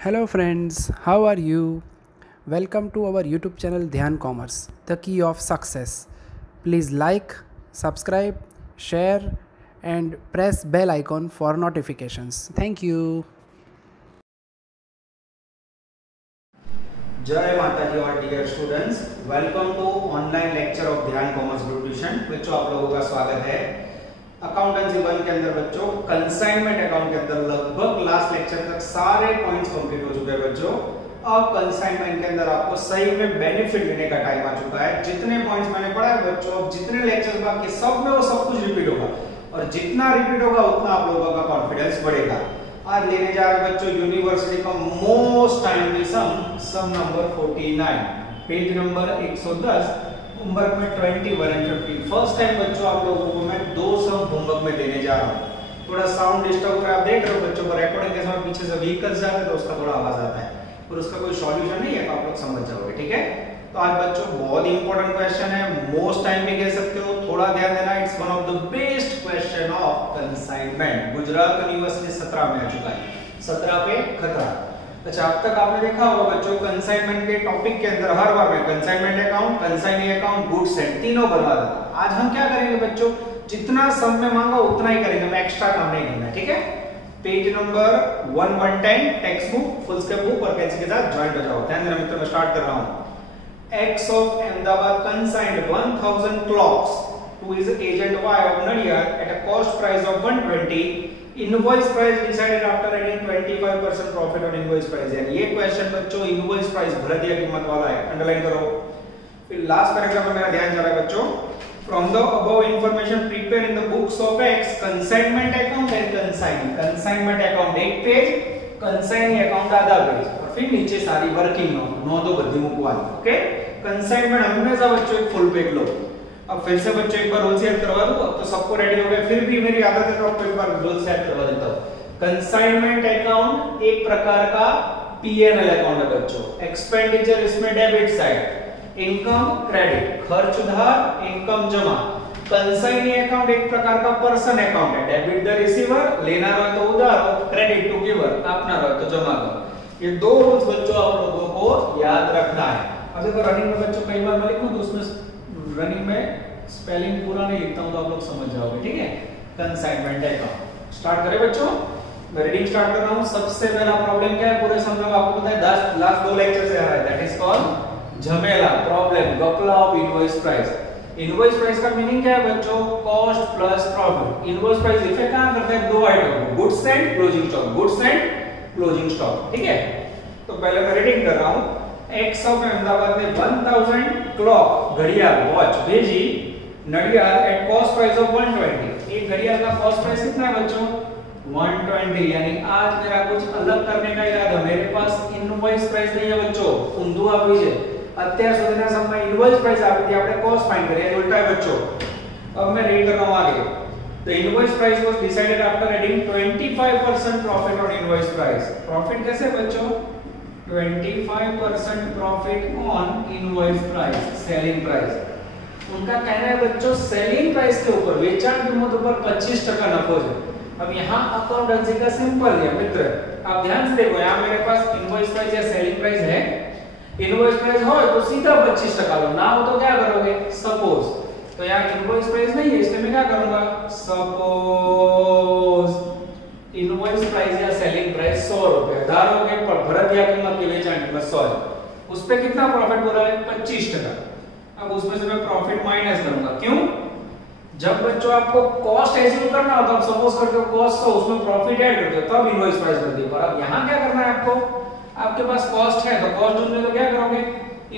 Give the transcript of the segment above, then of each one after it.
Hello friends, how are you? Welcome to our YouTube channel Dhyan Commerce, the key of success. Please like, subscribe, share and press bell icon for notifications. Thank you. जय माता जी और dear students, welcome to online lecture of Dhyan commerce group tuition. बच्चों आप लोगों का स्वागत है। अकाउंटेंसी 1 के अंदर बच्चों कंसाइनमेंट अकाउंट के अंदर लगभग लास्ट लेक्चर तक सारे पॉइंट्स कंप्लीट हो चुके हैं बच्चों। अब कंसाइनमेंट के अंदर आपको सही में बेनिफिट लेने का टाइम आ चुका है। जितने पॉइंट्स मैंने पढ़ा है बच्चों, अब जितने लेक्चर्स बाकी सब में वो सब कुछ रिपीट होगा और जितना रिपीट होगा उतना आप लोगों का कॉन्फिडेंस बढ़ेगा। आज लेने जा रहे हैं बच्चों यूनिवर्सिटी का मोस्ट टाइमली सम नंबर 49, पेज नंबर 110, होमवर्क में 21 एंड 50। फर्स्ट टाइम बच्चों आप लोगों को मैं दो सम होमवर्क में देने जा रहा हूं। थोड़ा साउंड डिस्टर्ब हो रहा है, आप देख रहे हो बच्चों को रिकॉर्डिंग के समय पीछे से व्हीकल्स जाते हैं तो उसका थोड़ा आवाज आता है और उसका कोई सॉल्यूशन नहीं है, तो आप लोग समझ जाओगे। ठीक है, तो आज बच्चों बहुत इंपॉर्टेंट क्वेश्चन है, मोस्ट टाइम भी कह सकते हो, थोड़ा ध्यान देना। It's one of the best question of consignment. Gujarat university 17 में आ चुका है, 17 पे खतरा। अच्छा, अब तक आपने देखा होगा बच्चों कंसाइनमेंट के टॉपिक के अंदर हर बार में consignment account, consigning account, goods and तीनों बनवा देता। आज हम क्या करेंगे बच्चों, जितना सम में मांगा उतना ही करेंगे, मैं एक्स्ट्रा काम नहीं करना। ठीक है, page number 1110 text book, foolscap book और पेंसिल के साथ ज्वाइंट हो जाओ। ध्यान देना मित्रों, मैं स्टार्ट कर रहा हूं। X of Ahmedabad consigned 1000 clocks to his agent Y of Nadia at a cost price of 120. Invoice price decided after adding 25% profit on invoice price। यानी ये क्वेश्चन बच्चों इनवॉइस प्राइस भर दिया कीमत वाला है, अंडरलाइन करो। फिर लास्ट पैराग्राफ में मेरा ध्यान जा रहा है बच्चों, from the above information prepare in the books of X consignment account and consignee। consignment account एक पेज, consignee account आधा पेज, और फिर नीचे सारी वर्किंग नोंधो बધી મૂકવાની। ओके, कंसाइनमेंट हमेशा बच्चों एक फुल पेज लो। अब फिर से बच्चों एक बार रूल्स याद करवा दूं, अब तो सबको रेडी हो गया, फिर भी मेरी आदत है तो आपको एक बार रूल्स याद करवा देता हूं। कंसाइनमेंट अकाउंट एक प्रकार का पीएनएल अकाउंट है बच्चों। एक्सपेंडिचर इसमें डेबिट साइड, इनकम क्रेडिट, खर्च उधार, इनकम जमा। कंसाइनी अकाउंट एक प्रकार का पर्सन अकाउंट है, डेबिट द रिसीवर, लेना रहो तो उधार हो, क्रेडिट टू गिवर, आपना रहो तो जमा करो। ये दो रूल्स बच्चों आप लोगों को याद रखना है। अब देखो रनिंग में बच्चों कई बार मैं लिखूं तो उसमें रनिंग में स्पेलिंग पूरा नहीं लिखता हूं तो आप लोग समझ जाओगे। ठीक है, कंसाइनमेंट अकाउंट स्टार्ट करें बच्चों। मैं रीडिंग स्टार्ट कर रहा हूं। सबसे पहला प्रॉब्लम क्या है, पूरे समझो, आपको पता है लास्ट दो लेक्चर से आ रहा है, दैट इज कॉल्ड झमेला प्रॉब्लम, गपला of invoice price. Invoice price का मीनिंग क्या है बच्चों, cost plus profit. Invoice price effect कहां करता है, दो item, goods and closing stock, goods and closing stock. ठीक है, तो पहले मैं रीडिंग कर रहा हूं। X of अहमदाबाद ने 1000 क्लॉक घड़ियाल वॉच भेजी नडियाल एट कॉस्ट प्राइस ऑफ 120। एक घड़ियाल का कॉस्ट प्राइस कितना है बच्चों, 120। यानी आज मेरा कुछ अलग करने का इरादा, मेरे पास इनवॉइस प्राइस नहीं है बच्चों, ઊંધું આપી છે। અત્યાર સુધીના સમયમાં ઇનવોઇસ પ્રાઇસ આપી હતી, આપણે કોસ્ટ ફાઇન્ડ કરી, એ ઉલટા है बच्चों। अब मैं रीड कर रहा हूं आगे। The invoice price was decided after adding 25% profit on invoice price। Profit कैसे बच्चों, 25% profit on invoice price, selling price. उनका कहना है बच्चों सेलिंग प्राइस के ऊपर, वेचाण कीमत ऊपर 25% नफो है। अब यहाँ अकाउंटेंसी का सिंपल है मित्र, आप ध्यान से देखो, यहाँ मेरे पास इनवॉइस प्राइस या सेलिंग प्राइस है। इनवॉइस प्राइस हो तो सीधा 25% लो, ना हो तो क्या करोगे, सपोज। तो यहाँ इनवॉइस प्राइस नहीं है, इसलिए मैं क्या करूंगा, सपोज इनवॉइस प्राइस या सेलिंग प्राइस 100 रुपए, धारो के पर भर दिया कीमत की वेचाण कीमत 100 है, उस पे कितना प्रॉफिट बोला है, 25%। अब उसमें से मैं प्रॉफिट माइनस करूंगा, क्यों, जब बच्चों आपको कॉस्ट एज्यूम करना हो तो आप सपोज करते हो कॉस्ट को, उसमें प्रॉफिट ऐड करते हो, तब इनवॉइस प्राइस बनती है। पर अब यहां क्या करना है आपको, आपके पास कॉस्ट है तो कॉस्ट ढूंढने तो क्या करोगे,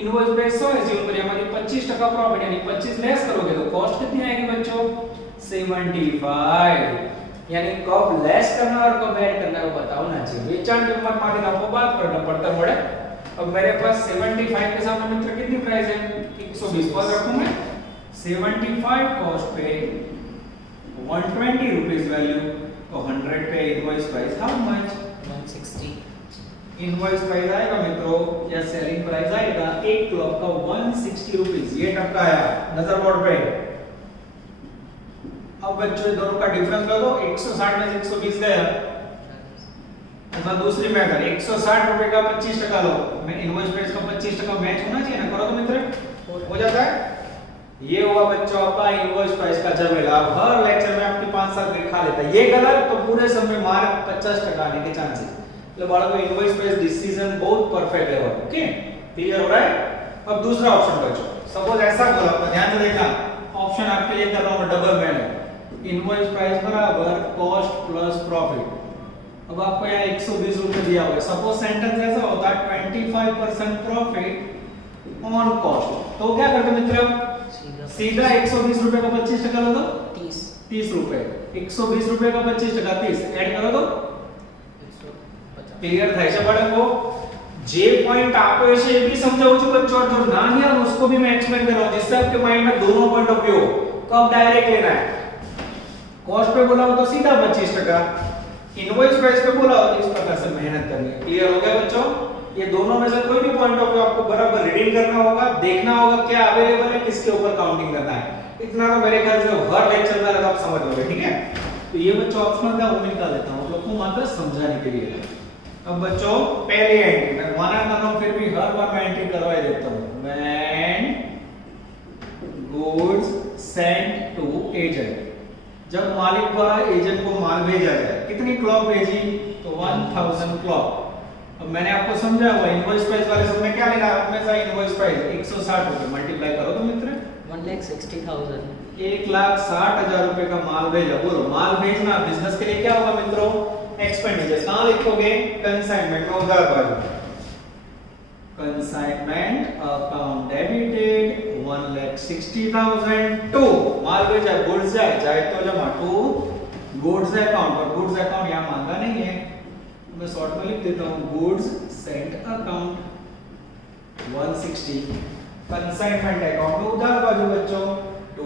इनवॉइस प्राइस 100 एज्यूम करिए, हमारी 25% प्रॉफिट यानी 25 लेस करोगे तो कॉस्ट कितनी आएगी बच्चों, 75। यानी कब लेस करना और कब ऐड करना है वो बताओ ना चाहिए। वेचाण कीमत माटे आपको बात करना पड़ता पड़े। अब मेरे पास 75 के सामने मित्र कितनी प्राइस है, 120 पर रखूं मैं। 75 कॉस्ट पे 120 रुपीस वैल्यू, तो 100 पे invoice price how much, 160। Invoice price आएगा मित्रों या सेलिंग प्राइस आएगा एक क्लॉक का 160 रुपीस, ये टपका आया नजर बोर्ड पे। अब बच्चों दोनों का डिफरेंस कर दो, 160 में 120 गया, अथवा दूसरी मेथड 160 रुपए का 25% लो, मैं इनवॉइस प्राइस का 25% मैच होना चाहिए ना, करो तो मित्र हो जाता है। ये हुआ बच्चों आपका इनवॉइस प्राइस का झमेला। अब हर लेक्चर में आपके 5-7 दिखा लेता है, ये गलत तो पूरे समय मार्क 50% आने के चांसेस। मतलब बालकों इनवॉइस प्राइस डिसीजन बहुत परफेक्ट है। ओके क्लियर हो रहा है। अब दूसरा ऑप्शन बच्चों, सपोज ऐसा करो, ध्यान से देखना, ऑप्शन आपके लिए कर रहा हूं डबल मैन, इनवॉइस प्राइस बराबर कॉस्ट प्लस प्रॉफिट। अब आपको यहाँ 120 रुपए दिया हुआ है, सपोज सेंटेंस ऐसा होता है 25% प्रॉफिट ऑन कॉस्ट, तो क्या करते मित्र, सीधा 120 रुपए का 25% लो तो 30 रुपए, 120 रुपए का 25% 30 ऐड करो तो क्लियर था। ऐसे पढ़े को जे पॉइंट आपको ऐसे भी समझाऊं जो बच्चों, और जो ना लिया उसको भी मैं एक्सप्लेन कर रहा हूं, जिससे आपके माइंड में दोनों पॉइंट ऑफ व्यू कब डायरेक्ट लेना है। कॉस्ट पे बोला हो तो सीधा 25%, इनवॉइस प्राइस पे बोला हो तो इस प्रकार से मेहनत करनी है। क्लियर हो गया बच्चों। ये दोनों में से कोई भी पॉइंट ऑफ व्यू आपको बराबर रीडिंग करना होगा, देखना होगा क्या अवेलेबल है, किसके ऊपर काउंटिंग करना है। इतना तो मेरे ख्याल से हर लेक्चर में आप समझ लोगे। ठीक है, तो ये बच्चों ऑप्शनल था, वो मैं निकाल देता हूं, आप लोग को मात्र समझाने के लिए। अब बच्चों पहली एंट्री मैं माना कर रहा हूं, फिर भी हर बार मैं एंट्री करवा देता हूं, when goods sent to agent, जब मालिक द्वारा एजेंट को माल भेजा जाए, कितनी क्लॉक भेजी तो 1000 क्लॉक। अब मैंने आपको समझा हुआ इनवॉइस प्राइस वाले सब में क्या लेना है, हमेशा इनवॉइस प्राइस 160 रुपए मल्टीप्लाई करो तो मित्र 1,60,000 1,60,000 रुपए का माल भेजा। बोलो माल भेजना बिजनेस के लिए क्या होगा मित्रों, एक्सपेंडिचर। कहां लिखोगे, कंसाइनमेंट में उधार बाजू, कंसाइनमेंट अकाउंट डेबिटेड 1,60,000 टू माल भेजा, गुड्स जाए तो जमा टू गुड्स अकाउंट, और गुड्स अकाउंट यहां मांगा नहीं है, मैं शॉर्ट में लिख देता हूं, goods sent account 160, consignment account में उधार बाजू बच्चों to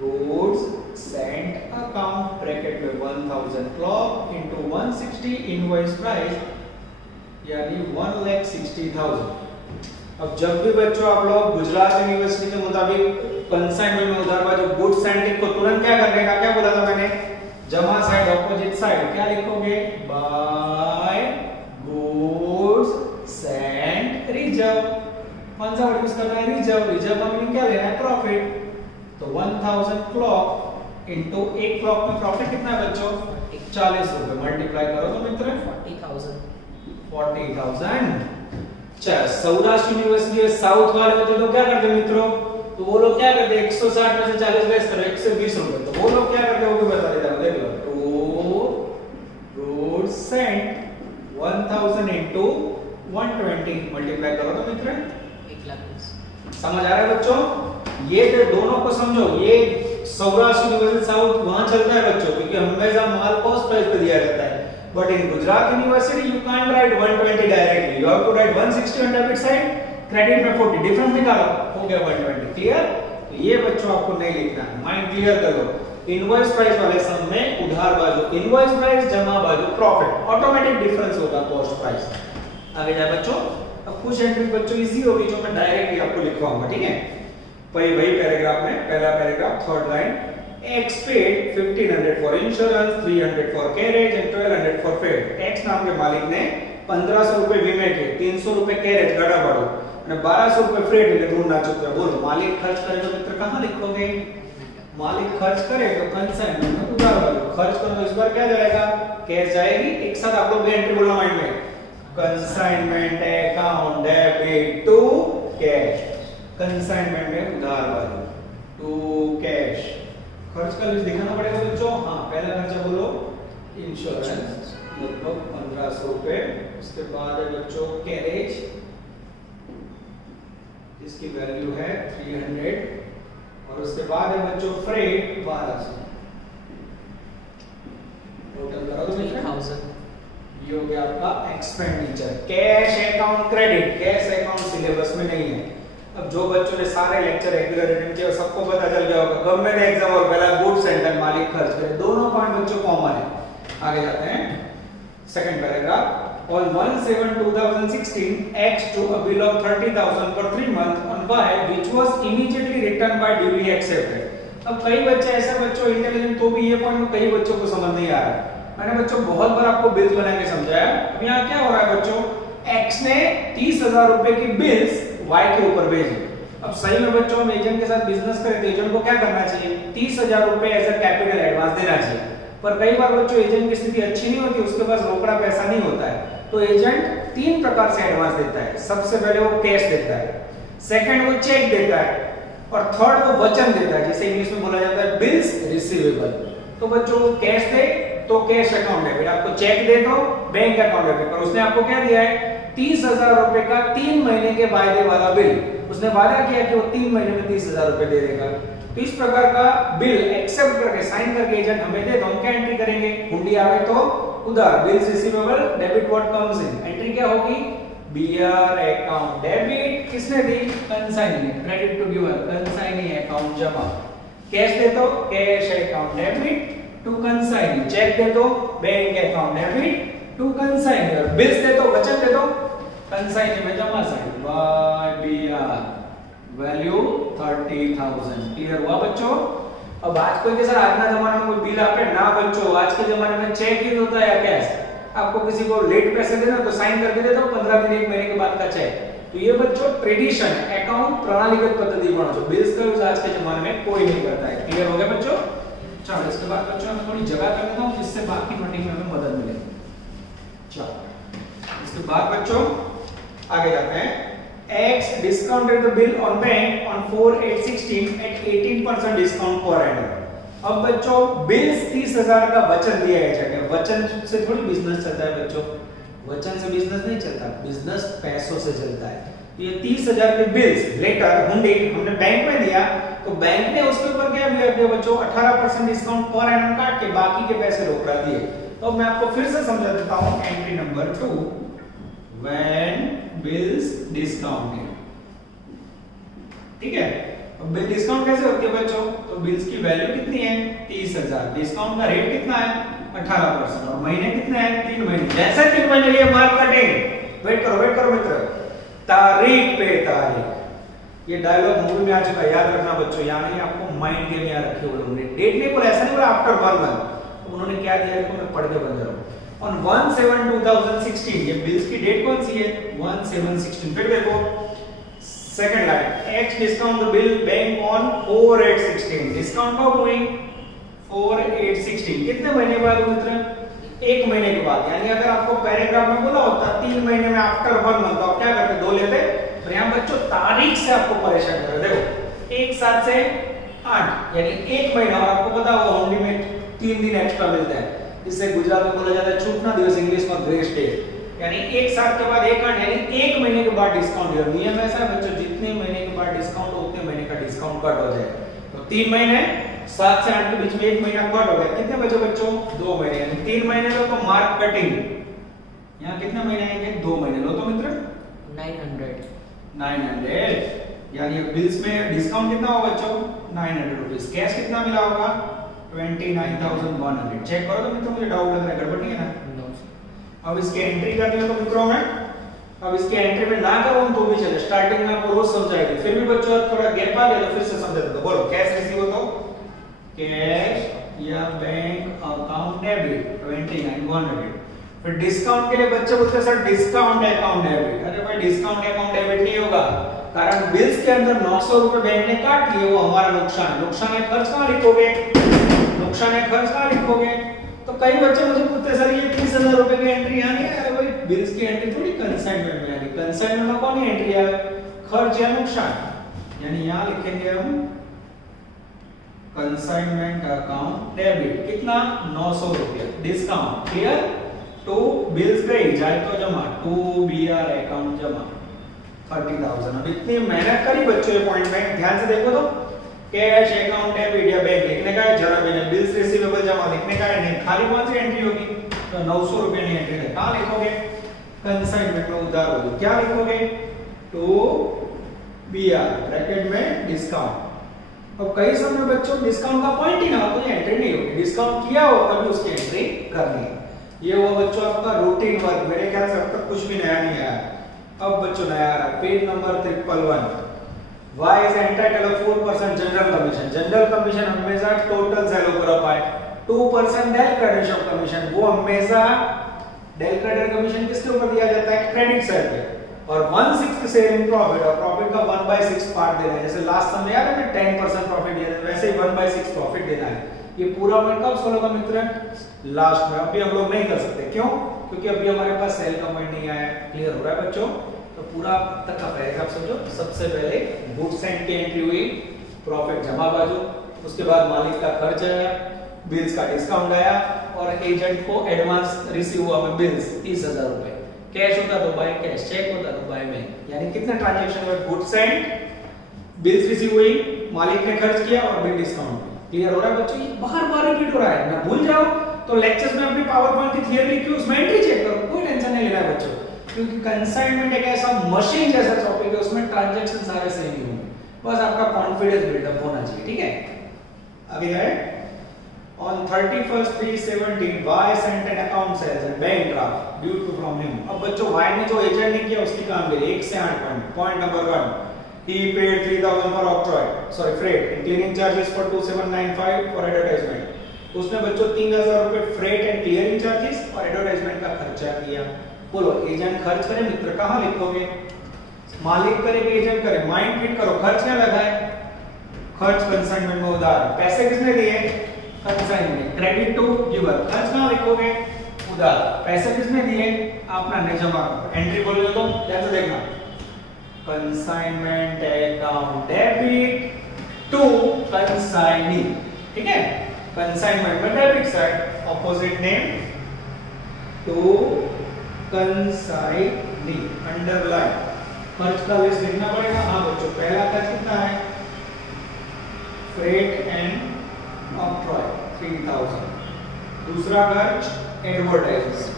goods sent account bracket में 1000 क्लॉक इनटू 160 इनवॉइस प्राइस यानी 1,60,000। अब जब भी बच्चों आप लोग गुजरात यूनिवर्सिटी के मुताबिक कंसाइनमेंट में उधार बाजू गुड्स सेंट को तुरंत क्या करने का, क्या बोला था मैंने, जमा साइड अपोजिट साइड क्या लिखोगे, बाय गुड्स सेंट रिजर्व। कौन सा वर्ड यूज करना है, रिजर्व। रिजर्व का मीनिंग क्या लेना है, प्रॉफिट। तो 1000 क्लॉक इनटू एक क्लॉक में प्रॉफिट कितना है बच्चों, 40 रुपए, मल्टीप्लाई करो तो मित्र 40,000। अच्छा सौराष्ट्र यूनिवर्सिटी साउथ वाले बच्चे तो क्या करते मित्रों, तो वो लोग क्या करते 160 में से 40 लेस करो 120 रुपए, तो वो लोग क्या करते वो भी बता देता हूं, देख लो to goods sent 1000 into 120 multiply करो तो मित्र 1,20,000। समझ आ रहा है बच्चों। ये तो दोनों को समझो, ये सौराष्ट्र यूनिवर्सिटी साउथ वहां चलता है बच्चों, क्योंकि हमेशा माल कॉस्ट प्राइस पे दिया जाता है। But in Gujarat university you can't write 120 directly, you have to write 160 on debit side, credit में 40, डिफरेंस निकालो, हो गया 120। क्लियर। तो ये बच्चों आपको नहीं लिखना है, माइंड क्लियर करो। इनवॉइस प्राइस वाले सम में उधार बाजू इनवॉइस प्राइस जमा बाजू प्रॉफिट, ऑटोमेटिक डिफरेंस होगा कॉस्ट प्राइस। आगे जाए बच्चों। अब कुछ एंट्री बच्चों इजी होगी जो मैं डायरेक्टली आपको लिखवाऊंगा। ठीक है, वही पैराग्राफ में पहला paragraph third line, X paid 1500 for insurance, 300 for carriage and 1200 for freight. X नाम के मालिक ने 1500 रुपए बीमे के, 300 रुपए कैरेज गाड़ा भाड़ो और 1200 रुपए फ्रेट એટલે ढूंढना चुका। बोलो मालिक खर्च करे तो मित्र कहां लिखोगे, मालिक खर्च करे तो कंसाइनमेंट में उधार बाजू, खर्च करो तो इस बार क्या जाएगा, कैश जाएगी। एक साथ आप लोग भी एंट्री बोलना माइंड में, consignment account debit to cash, consignment में उधार बाजू टू कैश। खर्च का लिस्ट दिखाना पड़ेगा बच्चों। हाँ पहला खर्चा बोलो इंश्योरेंस लगभग 1500 रुपए, उसके बाद है बच्चों कैरेज इसकी वैल्यू है 300 और उसके बाद है बच्चों फ्रेट 1200। टोटल करो तो 3,000। ये हो गया आपका expenditure. Cash account credit, cash account syllabus में नहीं है। अब जो बच्चों ने सारे लेक्चर रेगुलर अटेंड किए सबको पता चल गया होगा, गवर्नमेंट एग्जाम और पहला गुड्स सेंटर मालिक खर्च करे, दोनों पॉइंट बच्चों कॉमन है। आगे जाते हैं second paragraph. On 1/7/2016, X took a bill of 30,000 for 3 months on Y, which was immediately returned by duly accepted. अब कई बच्चे ऐसे बच्चों इंटेलिजेंट तो भी ये पॉइंट कई बच्चों को समझ नहीं आ रहा है। मैंने बच्चों बहुत बार आपको बिल्स बना के समझाया। अब यहाँ क्या हो रहा है बच्चों, एक्स ने 30,000 रुपए की बिल्स वाई के ऊपर भेजी। अब सही में बच्चों हम एजेंट के साथ बिजनेस करें तो एजेंट को क्या करना चाहिए, 30,000 रुपए एज अ कैपिटल एडवांस देना चाहिए। पर कई बार बच्चों एजेंट की स्थिति अच्छी नहीं होती, उसके पास रोकड़ा पैसा नहीं होता है, तो एजेंट 3 प्रकार से एडवांस देता है। सबसे पहले वो कैश देता है, सेकंड वो चेक देता है, और थर्ड वो वचन देता है, जिसे इंग्लिश में बोला जाता है बिल्स रिसीवेबल। तो बच्चों कैश दे तो कैश अकाउंट डेबिट, आपको चेक दे तो बैंक अकाउंट डेबिट। पर उसने आपको क्या दिया है, 30,000 रुपए का 3 महीने के वायदे वाला बिल। उसने वादा किया कि वो 3 महीने में 30,000 रुपए दे देगा। तो इस प्रकार का बिल एक्सेप्ट करके साइन करके एजेंट हमें दे, तो हम क्या एंट्री करेंगे, हुंडी आवे तो उधार, bills receivable debit what comes in. Entry क्या होगी, बीआर अकाउंट डेबिट, किसने दी, consignee, credit to giver, consignee account जमा। कैश दे तो cash account debit to consignee, cheque दे तो bank account debit to consignee, और बिल्स दे तो वचन दे तो कंसाइनी में जमा sign by BR, value 30,000। Clear हुआ बच्चों। अब आज कोई के सर आज ना जमाने में कोई बिल आपे ना बच्चों, आज के जमाने में चेक ही होता है या कैश। आपको किसी को लेट पैसे देना तो साइन करके दे दो, 15 दिन 1 महीने के बाद का चेक। तो ये बच्चों ट्रेडिशन है, अकाउंट प्रणालीगत पद्धति बनाओ, बिल्स का यूज आज के जमाने में कोई नहीं करता है। क्लियर हो गया बच्चों। चलो इसके बाद बच्चों मैं थोड़ी जगह कर देता हूं जिससे बाकी नोटिंग में हमें मदद मिले। चलो इसके बाद बच्चों आगे जाते हैं। X discounted the bill on bank on 4/8/16 at 18% discount per annum। अब बच्चों बिल्स 30,000 का वचन दिया है जगह, वचन से थोड़ी बिजनेस चलता है बच्चों, वचन से बिजनेस नहीं चलता, बिजनेस पैसों से चलता है। ये 30,000 के बिल्स लेकर हुंडी हमने बैंक में दिया, तो बैंक ने उसके ऊपर क्या दिया बच्चों, 18% डिस्काउंट पर एनम काट के बाकी के पैसे रोकड़ा दिए। तो मैं आपको फिर से समझा देता हूं। Entry number 2, when bills discounted, ठीक है। अब बिल डिस्काउंट कैसे होती है बच्चों, तो बिल्स की वैल्यू कितनी है, 30,000, डिस्काउंट का रेट कितना है, 18%, और महीने कितने हैं, 3 महीने। जैसे 3 महीने लिए मार्क कटेंगे, वेट करो मित्र, तारीख पे तारीख। ये डायलॉग मूवी में आ चुका है, याद रखना बच्चों, यानी आपको माइंड गेम याद रखे वो लोग ने, डेट नहीं बोला, ऐसा नहीं बोला आफ्टर 1 मंथ। तो उन्होंने क्या दिया है, मैं पढ़ के बन जा रहा हूं। On 1/7/2016, ये बिल्स की डेट कौन सी है, 1/7/16। फिर देखो second line, X discount the bill bank on 4/8/16, discount कब हुई, 4/8/16, कितने महीने बाद मित्र, 1 महीने के बाद। यानी अगर आपको पैराग्राफ में बोला होता 3 महीने में आफ्टर 1 मंथ, तो आप क्या करते, 2 लेते। तो यहां बच्चों तारीख से आपको परेशान कर रहे, देखो 1/7 से 8 यानी 1 महीना, और आपको पता होगा हुंडी में 3 दिन एक्स्ट्रा मिलता है, इससे गुजरात में बोला जाता है छूटना दिवस, इंग्लिश में ग्रेस डे। यानी 1/7 के बाद 1/8 यानी 1 महीने के बाद डिस्काउंट दिया। नियम ऐसा है बच्चों, जितने महीने के बाद डिस्काउंट हो उतने महीने का डिस्काउंट कट हो जाएगा। तो 3 महीने 7 से 8 के बीच में 1 महीना कट हो गया, कितने बचे बच्चों, 2 महीने, यानी 3 महीने लो तो मार्क कटिंग। यहाँ कितने महीने आएंगे, 2 महीने लो तो मित्र 900, यानी बिल्स में डिस्काउंट कितना होगा बच्चों, 900 रुपीस। कैश कितना मिला होगा, 29,100। चेक करो तो मित्रों, मुझे डाउट लग रहा है, गड़बड़ नहीं है ना। अब इसकी एंट्री करनी हो तो मित्रों में, अब इसकी एंट्री में ना करो तो भी चले, स्टार्टिंग में आपको रोज समझाएगी, फिर भी बच्चों थोड़ा गैप आ गया तो फिर से समझा देता। बोलो कैश रिसीव हो तो कैश या बैंक अकाउंट डेबिट 29,100। फिर डिस्काउंट के लिए बच्चे बोलते हैं सर डिस्काउंट अकाउंट डेबिट। अरे भाई डिस्काउंट अकाउंट डेबिट नहीं होगा, कारण बिल्स के अंदर 900 रुपए बैंक ने काट लिए, वो हमारा नुकसान, नुकसान है खर्च कहां लिखोगे, नुकसान है खर्च कहां लिखोगे। तो कई बच्चे मुझे पूछते सर ये 30,000 रुपए की एंट्री यहाँ नहीं। अरे भाई बिल्स की एंट्री थोड़ी कंसाइनमेंट में आएगी, कंसाइनमेंट में कौन एंट्री है, खर्च या नुकसान, यानी यहाँ लिखेंगे हम कंसाइनमेंट अकाउंट डेबिट, कितना 900 रुपया डिस्काउंट। क्लियर, टू बिल्स गई जाए तो जमा, टू बीआर अकाउंट जमा 30,000। अब इतनी मेहनत करी बच्चों, ये पॉइंट में ध्यान से देखो तो कैश अकाउंट डेबिट या बैंक लिखने का है, जरा मैंने बिल्स रिसीवेबल जमा लिखने का है, नहीं खाली कौन सी एंट्री होगी, तो 900 रुपए नहीं एंट्री है, कहां लिखोगे, कंसाइनमेंट में उधार होगी, क्या लिखोगे, टू बीआर ब्रैकेट में डिस्काउंट। अब कई समय बच्चों डिस्काउंट का पॉइंट ही ना हो तो एंट्री नहीं होगी, डिस्काउंट किया हो तभी उसकी एंट्री करनी है। ये हुआ बच्चों आपका रूटीन वर्क, मेरे ख्याल से अब तक कुछ भी नया नहीं आया। अब बच्चों नया आ रहा है page number 111। Y is entitled to 4% general commission. General commission हमेशा टोटल सेल ऊपर अप आए, 2% डेल क्रेडिट ऑफ कमीशन, वो हमेशा डेल क्रेडिट कमीशन किसके ऊपर दिया जाता है? क्रेडिट साइड पे। और 1/6 शेयर इन प्रॉफिट, और प्रॉफिट का 1/6 पार्ट देना है। जैसे लास्ट समय याद है मैं 10% प्रॉफिट दिया था, वैसे ही 1/6 प्रॉफिट देना है। ये पूरा मैं कब सोलह का मित्र लास्ट में, अभी हम लोग नहीं कर सकते। क्यों? क्योंकि अभी हमारे पास सेल का पॉइंट नहीं आया है। क्लियर हो रहा है बच्चों? तो पूरा तक का पैराग्राफ समझो। सबसे पहले गुड्स एंड की एंट्री हुई, प्रॉफिट जमा बाजू, उसके बाद मालिक का खर्च आया, बिल्स का डिस्काउंट आया, और एजेंट को एडवांस रिसीव हुआ में बिल्स 30,000 रुपए। कैश होता तो बाय कैश, चेक होता तो बाय में। यानी कितने ट्रांजैक्शन हुए? गुड्स एंड बिल्स रिसीव हुई, मालिक ने खर्च किया और बिल डिस्काउंट। क्लियर हो रहा है बच्चों? ये बार-बार रिपीट हो रहा है। मैं भूल जाऊं तो लेक्चर्स में अपनी पावर पॉइंट की थियरी लिखी, उसमें एंट्री चेक करो, कोई टेंशन नहीं लेना है बच्चों। क्योंकि कंसाइनमेंट एक ऐसा मशीन जैसा टॉपिक है, उसमें ट्रांजैक्शन सारे सेम ही होंगे। बस आपका कॉन्फिडेंस बिल्डअप होना चाहिए। ठीक है, आगे है On 31st 3/17 Y sent an account sales and bank draft due to from him। अब बच्चों Y ने जो एजेंट ने किया उसकी कामगिरी 1 से 8 point. Point number 1, he paid 3,000 for octroi freight and clearing charges for 2795 for advertisement। उसने बच्चों 3,000 रुपए फ्रेट एंड क्लियरिंग चार्जेस और एडवर्टाइजमेंट का खर्चा किया। बोलो एजेंट खर्च करे मित्र, कहां लिखोगे? मालिक करे कि एजेंट करे? माइंड फिट करो। खर्च क्या लगा है? खर्च कंसाइनमेंट में उधार। पैसे किसने दिए? कंसाइनमेंट। क्रेडिट टू गिवर, खर्च कहां लिखोगे? उधार। पैसे किसने दिए? आपने नहीं जमा। एंट्री बोल दो, ध्यान से देखना। Consignment account debit to consignee. ठीक है, कंसाइनमेंट में debit side, opposite name to consignee, underline. खर्च का लिस्ट लिखना पड़ेगा। हाँ बच्चों, पहला खर्च कितना है? Freight and octroi 3,000। दूसरा खर्च एडवर्टाइजमेंट,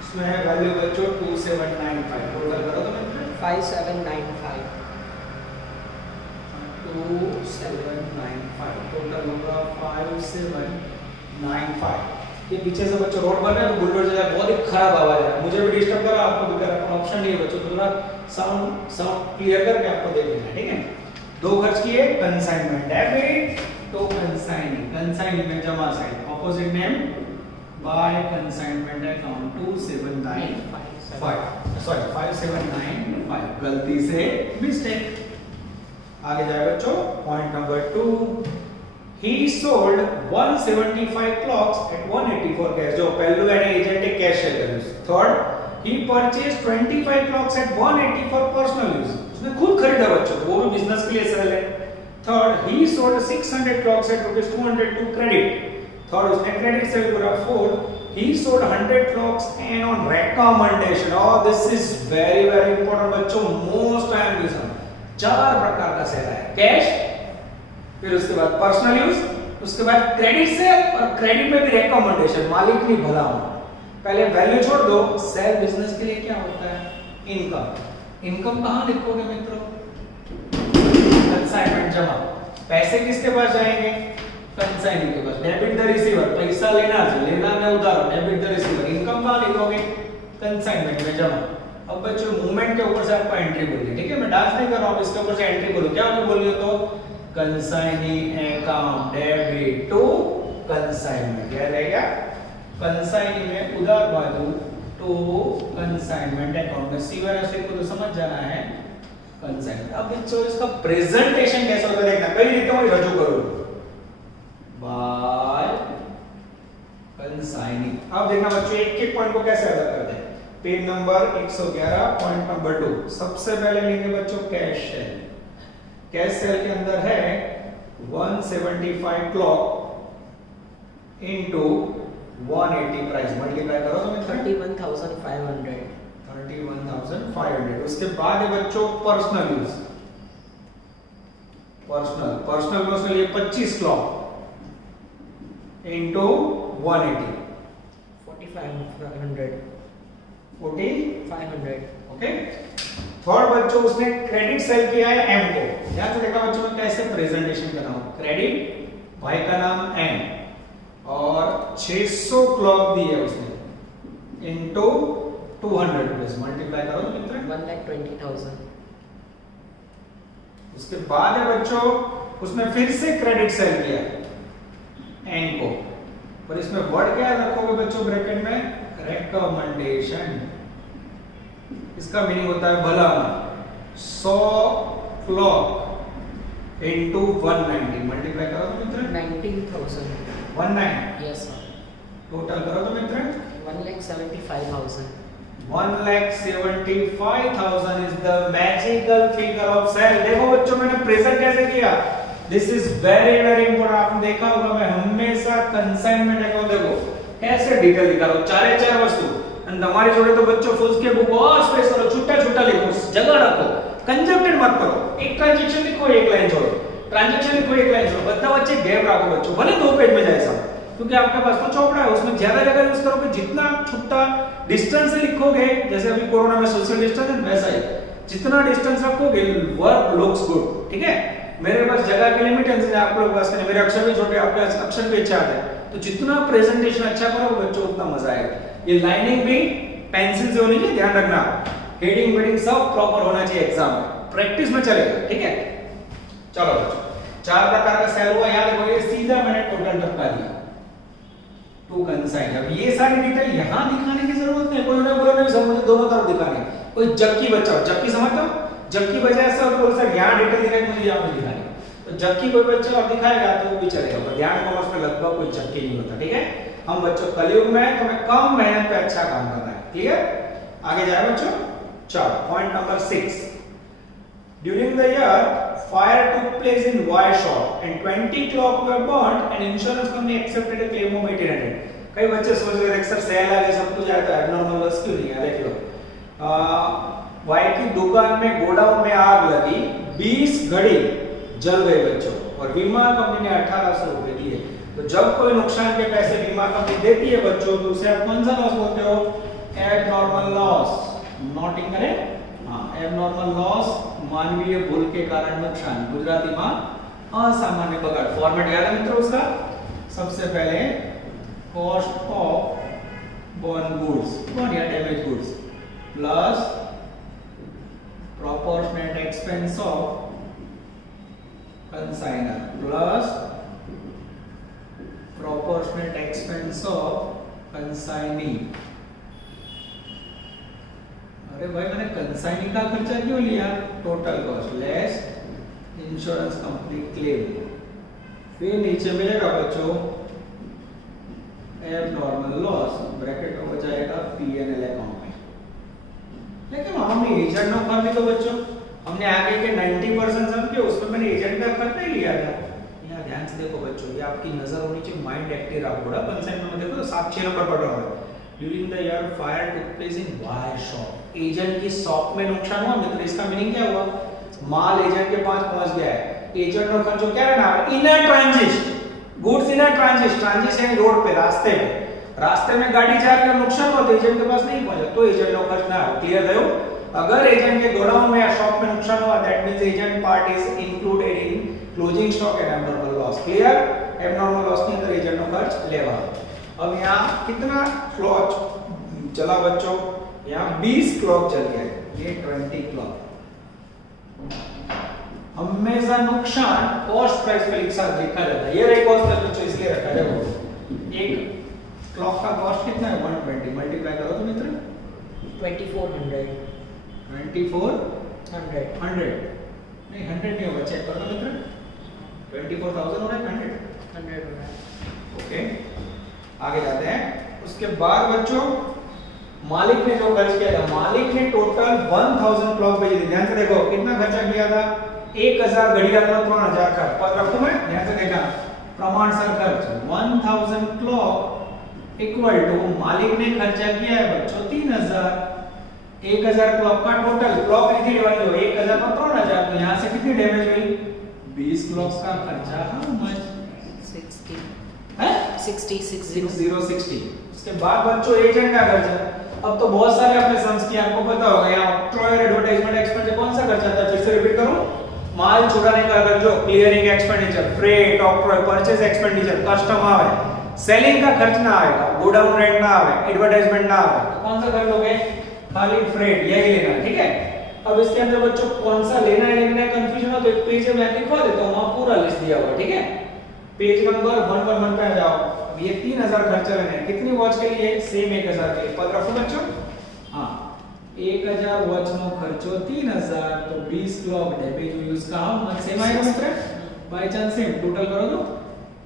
इसमें है वैल्यू बच्चों 2795। टोटल करो तो मित्र 5795। 2795 टोटल होगा 5795। ये पीछे से बच्चों रोड बन रहा है तो बुलडोजर जैसा बहुत ही खराब आवाज है, मुझे भी डिस्टर्ब कर रहा है, आपको भी कर रहा है। ऑप्शन नहीं है बच्चों, तो थोड़ा साउंड क्लियर करके आपको देख लेना। ठीक है, दो खर्च किए, कंसाइनमेंट डेबिट तो कंसाइनी, कंसाइनी में जमा side, opposite name by consignment account 2795, sorry 5795, गलती से मिस्टेक। आगे जाए बच्चों, point number 2, he sold 175 clocks at 180 for cash। जो पहलू है एजेंट ने कैश सेल कर। Third, he purchased 25 clocks at 180 for personal use। उसने खुद खरीदा बच्चों, वो भी बिजनेस के लिए सेल है। Third, he sold 600 clocks at ₹200 to credit। Third, उसने क्रेडिट सेल करा। Fourth, he sold 100 clocks and on recommendation। Oh, this is very very important बच्चों, most time reason। 4 प्रकार का सेल है, कैश, फिर उसके बाद पर्सनल यूज, उसके बाद क्रेडिट सेल, और क्रेडिट में भी रिकमेंडेशन, मालिक भी भला हो। पहले वैल्यू छोड़ दो, सेल बिजनेस के लिए क्या होता है? इनकम। इनकम कहां लिखोगे मित्रों? कंसाइनमेंट जमा। पैसे किसके पास जाएंगे? कंसाइनी के पास। डेबिट द रिसीवर, पैसा लेना है, लेना में उधार, डेबिट द रिसीवर। इनकम कहां लिखोगे? कंसाइनमेंट में जमा। अब बच्चों मूवमेंट के ऊपर से आपको एंट्री बोलिए। ठीक है, मैं डांस नहीं कर रहा हूं, इसके ऊपर से एंट्री बोलो। क्या मैं बोलिए तो consignee account debit to consignment. क्या रहेगा? कंसाइनी में उधार बाजू टू कंसाइनमेंट अकाउंट में सीवर एसेट को तो समझ जाना है कंसाइनमेंट। अब बच्चों इसका प्रेजेंटेशन कैसा होता है देखना। कहीं लिखता हूं रजू करो बाय कंसाइनी। अब देखना बच्चों एक एक पॉइंट को कैसे अदा करते हैं। पेज नंबर 111 पॉइंट नंबर 2, सबसे पहले लेंगे बच्चों कैश सेल। कैश सेल के अंदर है 175 क्लॉक इनटू 180 प्राइस, मल्टीप्लाई करो तो 31,500। 31,500। उसके बाद है बच्चों पर्सनल यूज। पर्सनल यूज के लिए 25 क्लॉक इनटू 180, 4500। 4500। ओके। थर्ड बच्चों उसने क्रेडिट सेल किया है एम को। ध्यान से देखा बच्चों, मैं कैसे प्रेजेंटेशन कर रहा हूं। क्रेडिट, भाई का नाम एम, और 600 क्लॉक दी है उसने इनटू 200 रुपीस, मल्टीप्लाई करो तो मित्र 1,20,000। उसके बाद है बच्चों उसने फिर से क्रेडिट सेल किया एन को, और इसमें वर्ड क्या रखोगे बच्चों ब्रैकेट में, रिकमेंडेशन। इसका मीनिंग होता है भलाना। 100 क्लॉक इनटू 190 मल्टीप्लाई करो तो मित्र 19,000. 19 Yes, sir. टोटल करो तो मित्र 1,75,000. 1,75,000 is the magical figure of sale. देखो बच्चों मैंने प्रेजेंट कैसे किया, this is very very important. आपने देखा होगा मैं हमेशा कंसाइनमेंट अकाउंट देखो कैसे डिटेल दिखा रहा हूं, चारे चार वस्तु અને તમારી જોડે તો બચ્ચો ફૂલ સ્કેપ बुक और स्पेस करो, छुट्टा छुट्टा लिखो, जगह रखो, कंजक्टेड मत करो। एक ट्रांजैक्शन लिखो एक लाइन छोड़ो, ट्रांजैक्शन लिखो एक लाइन छोड़ो, બધા વચ્ચે ગેપ રાખો बच्चों, भले 2 पेज में जाए सब, क्योंकि आपके पास तो चौपड़ा है, उसमें ज्यादा जगह यूज करोगे, जितना छुट्टा डिस्टेंस से लिखोगे, जैसे अभी कोरोना में सोशल डिस्टेंस है वैसा ही, जितना डिस्टेंस रखोगे वर्क लुक्स गुड। ठीक है, मेरे पास जगह की लिमिटेशन है, आप लोग पास नहीं, मेरे अक्षर भी छोटे, आपके अक्षर भी अच्छा है, तो जितना प्रेजेंटेशन अच्छा करोगे बच्चों उतना मजा आएगा। ये लाइनिंग भी पेंसिल से होनी चाहिए, ध्यान रखना, हेडिंग वेडिंग सब प्रॉपर होना चाहिए एग्जाम में, प्रैक्टिस में चलेगा। ठीक है, चलो बच्चों 4 प्रकार का सेल हुआ, याद रखो, ये सीधा मैंने टोटल टपका दिया टू कंसाइन। अब ये सारी डिटेल यहां दिखाने की जरूरत नहीं, कोई ने बोला नहीं सर मुझे दोनों तरफ दिखाने, कोई जबकि बचाओ, जबकि समझते हो, जबकि बजाय ऐसा बोल सर यहां डिटेल दिखाई मुझे यहां पे दिखानी, तो जबकि कोई बच्चा और दिखाएगा तो वो भी चलेगा, पर ध्यान कॉमर्स में लगभग कोई जबकि नहीं होता। ठीक है, हम बच्चों कलयुग में हमें कम मेहनत पे अच्छा काम करना है। ठीक है, आगे जाए बच्चों। चलो point number 6, during the year fire took place in wire shop and 20 clock were burned and insurance company accepted a claim of 1800। कई बच्चे सोच रहे थे सर सेल आ गया सब कुछ आया, तो एबनॉर्मल लॉस क्यों नहीं है? देख लो, वायर की दुकान में गोडाउन में आग लगी, 20 घड़ी जल गए बच्चों, और बीमा कंपनी ने 1800 रुपए दिए। तो जब कोई नुकसान के पैसे बीमा कंपनी देती है बच्चों, तो उसे आप कौन सा लॉस बोलते हो? Abnormal loss. नोटिंग करें, हाँ, एबनॉर्मल लॉस मानवीय भूल के कारण नुकसान, गुजराती में असामान्य बगाड़। फॉर्मेट याद है मित्रों उसका? सबसे पहले कॉस्ट ऑफ बर्न गुड्स या damage goods plus proportionate expense of consignor plus proportionate expense of consignee। अरे भाई मैंने कंसाइनी का खर्चा क्यों लिया? Total cost less insurance company claim. फिर नीचे मिलेगा बच्चों एबनॉर्मल लॉस, ब्रैकेट में हो जाएगा P&L अकाउंट में। लेकिन हमने एजेंट नो खर्च तो बच्चों हमने आगे के 90% समझे, उसमें मैंने एजेंट का खर्च नहीं लिया था। ध्यान से देखो बच्चों, ये आपकी नजर होनी चाहिए, माइंड एक्टिव रखो। बड़ा कंसेप्ट में देखो तो 7-6 नंबर पढ़ रहा है। During the year fire took place in wire shop, agent की शॉप में नुकसान हुआ मित्र, इसका मीनिंग क्या हुआ? माल एजेंट के पास पहुंच गया है, एजेंट का खर्च क्या है ना, inner transit goods, inner transit, transit यानी रोड पे, रास्ते में, रास्ते में गाड़ी जा रही है, नुकसान हुआ तो एजेंट के पास नहीं पहुंचा, तो एजेंट का खर्च ना हो। क्लियर है? अगर एजेंट के गोडाउन में या शॉप में नुकसान हुआ, that means agent part is included in closing stock and abnormal loss. Clear? Abnormal loss के अंदर एजेंट नो खर्च लेवा। अब यहाँ कितना क्लॉक चला बच्चों? यहाँ 20 क्लॉक चल गया, ये 20 क्लॉक। हमेशा नुकसान कॉस्ट प्राइस पे एक साथ लिखा जाता है, ये रही कॉस्ट प्राइस बच्चों इसलिए रखा है। एक क्लॉक का कॉस्ट कितना है? 120 मल्टीप्लाई करो तो मित्र 2,400. 2,400 नहीं 100 नहीं होगा, चेक करो मित्र 24,000 हो रहा है, 100 हो रहा है। ओके, आगे जाते हैं। उसके बाद बच्चों मालिक ने जो खर्च किया था, मालिक ने टोटल 1000 क्लॉक भेजी थी। ध्यान से देखो कितना खर्चा किया था? 1000 घड़ियां का 3000 का पर रखो मैं, ध्यान से देखना प्रमाणसर खर्च 1000 क्लॉक इक्वल टू मालिक ने खर्चा किया है बच्चों 3000। 1000 क्लॉक का टोटल, क्लॉक कितनी डिवाइड हो 1000 पर 3000, तो यहां से कितनी डैमेज हुई? 20 क्लॉक का खर्चा हाउ मच? 60 है 60. उसके बाद बच्चों एजेंट का खर्चा। अब तो बहुत सारे अपने सम्स की आपको पता होगा, यहाँ ऑक्ट्रॉयर एडवर्टाइजमेंट एक्सपेंडिचर कौन सा खर्चा था? फिर से रिपीट करूं, माल छुड़ाने का खर्चा, clearing expenditure, freight, octroi or purchase expenditure, custom आवे, सेलिंग का खर्च ना आएगा, गोडाउन रेंट ना आवे, एडवर्टाइजमेंट ना आवे, तो कौन सा कर लोगे? खाली फ्रेट यही लेना। ठीक है, अब इसके अंदर बच्चों कौन सा लेना है कंफ्यूजन हो तो एक पेज में लिखवा देता हूं, वहां पूरा लिस्ट दिया हुआ। ठीक है, पेज नंबर 111 पे आ जाओ। अब ये 3000 खर्च करने हैं, कितनी वॉच के लिए? सेम 1000 के लिए। पद रखो बच्चों। हाँ 1000 वॉच नो खर्चो 3000 तो 20 क्लॉक डैमेज यूज का हम सेम आएगा मित्र। बाय चांस सेम टोटल करो तो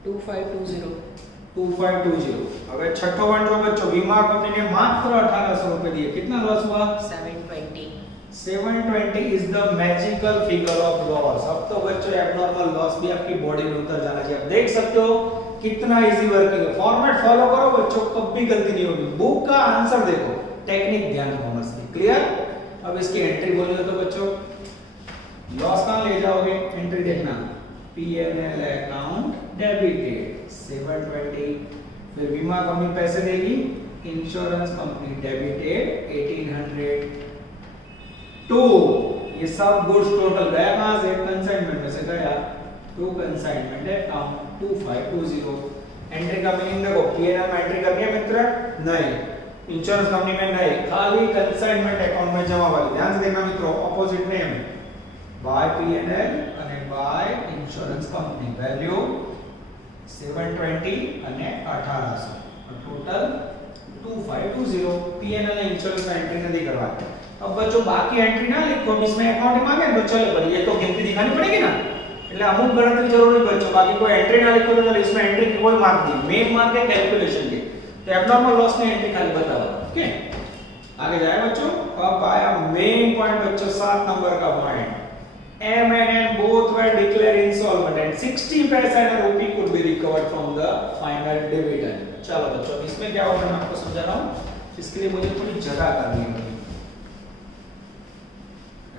2520। હવે છઠ્ઠો वन जो बच्चों बीमा कंपनी ने मात्र 1800 रुपए दिए, कितना लॉस हुआ? 720। 720 is the magical figure of loss. अब तो बच्चों एब्नॉर्मल लॉस भी आपकी बॉडी में उतर जाना चाहिए। आप देख सकते हो कितना इजी वर्किंग है। फॉर्मेट फॉलो करो बच्चों, कभी गलती नहीं होगी। बुक का आंसर देखो, टेक्निक ध्यान कॉमर्स की। क्लियर? अब इसकी एंट्री बोलोगे तो बच्चों लॉस कहां ले जाओगे? एंट्री देखना, P&L अकाउंट डेबिटेड 720। फिर बीमा कंपनी पैसे देगी, इंश्योरेंस कंपनी डेबिटेड 1800। टू ये सब गुड्स टोटल गया कहां से? कंसाइनमेंट में से गया। To consignment account 2520। एंट्री का मीनिंग देखो, P&L में एंट्री करनी है मित्र? नहीं। इंश्योरेंस कंपनी में नहीं, खाली कंसाइनमेंट अकाउंट में जमा वाली। ध्यान से देखना मित्रों, ऑपोजिट नेम बाय P&L અને બાય ઇન્સ્યોરન્સ કંપની। વેલ્યુ 720 અને 1800, ટોટલ 2520। P&L ને इंश्योरेंस में एंट्री नहीं करवाते। अब बच्चों बाकी एंट्री ना लिखो, इसमें अकाउंट मांगे तो चलो, पर ये तो गिनती दिखानी पड़ेगी ना, એટલે અમુક ગણતરી જરૂરી બચ્ચો। બાકી કોઈ એન્ટ્રી ના लिखो तो इसमें एंट्री की कोई मार्क नहीं, मेन मार्क है कैलकुलेशन की। तो एब्नॉर्मल लॉस में एंट्री खाली बताओ। ओके आगे जाए बच्चों। अब आया मेन पॉइंट बच्चों, 7 नंबर का point. M and N both were declared insolvent and 60 पैसा and rupee could be recovered from the final dividend। चलो बच्चों इसमें क्या होगा मैं आपको समझा रहा हूँ, इसके लिए मुझे थोड़ी जगह करनी होगी।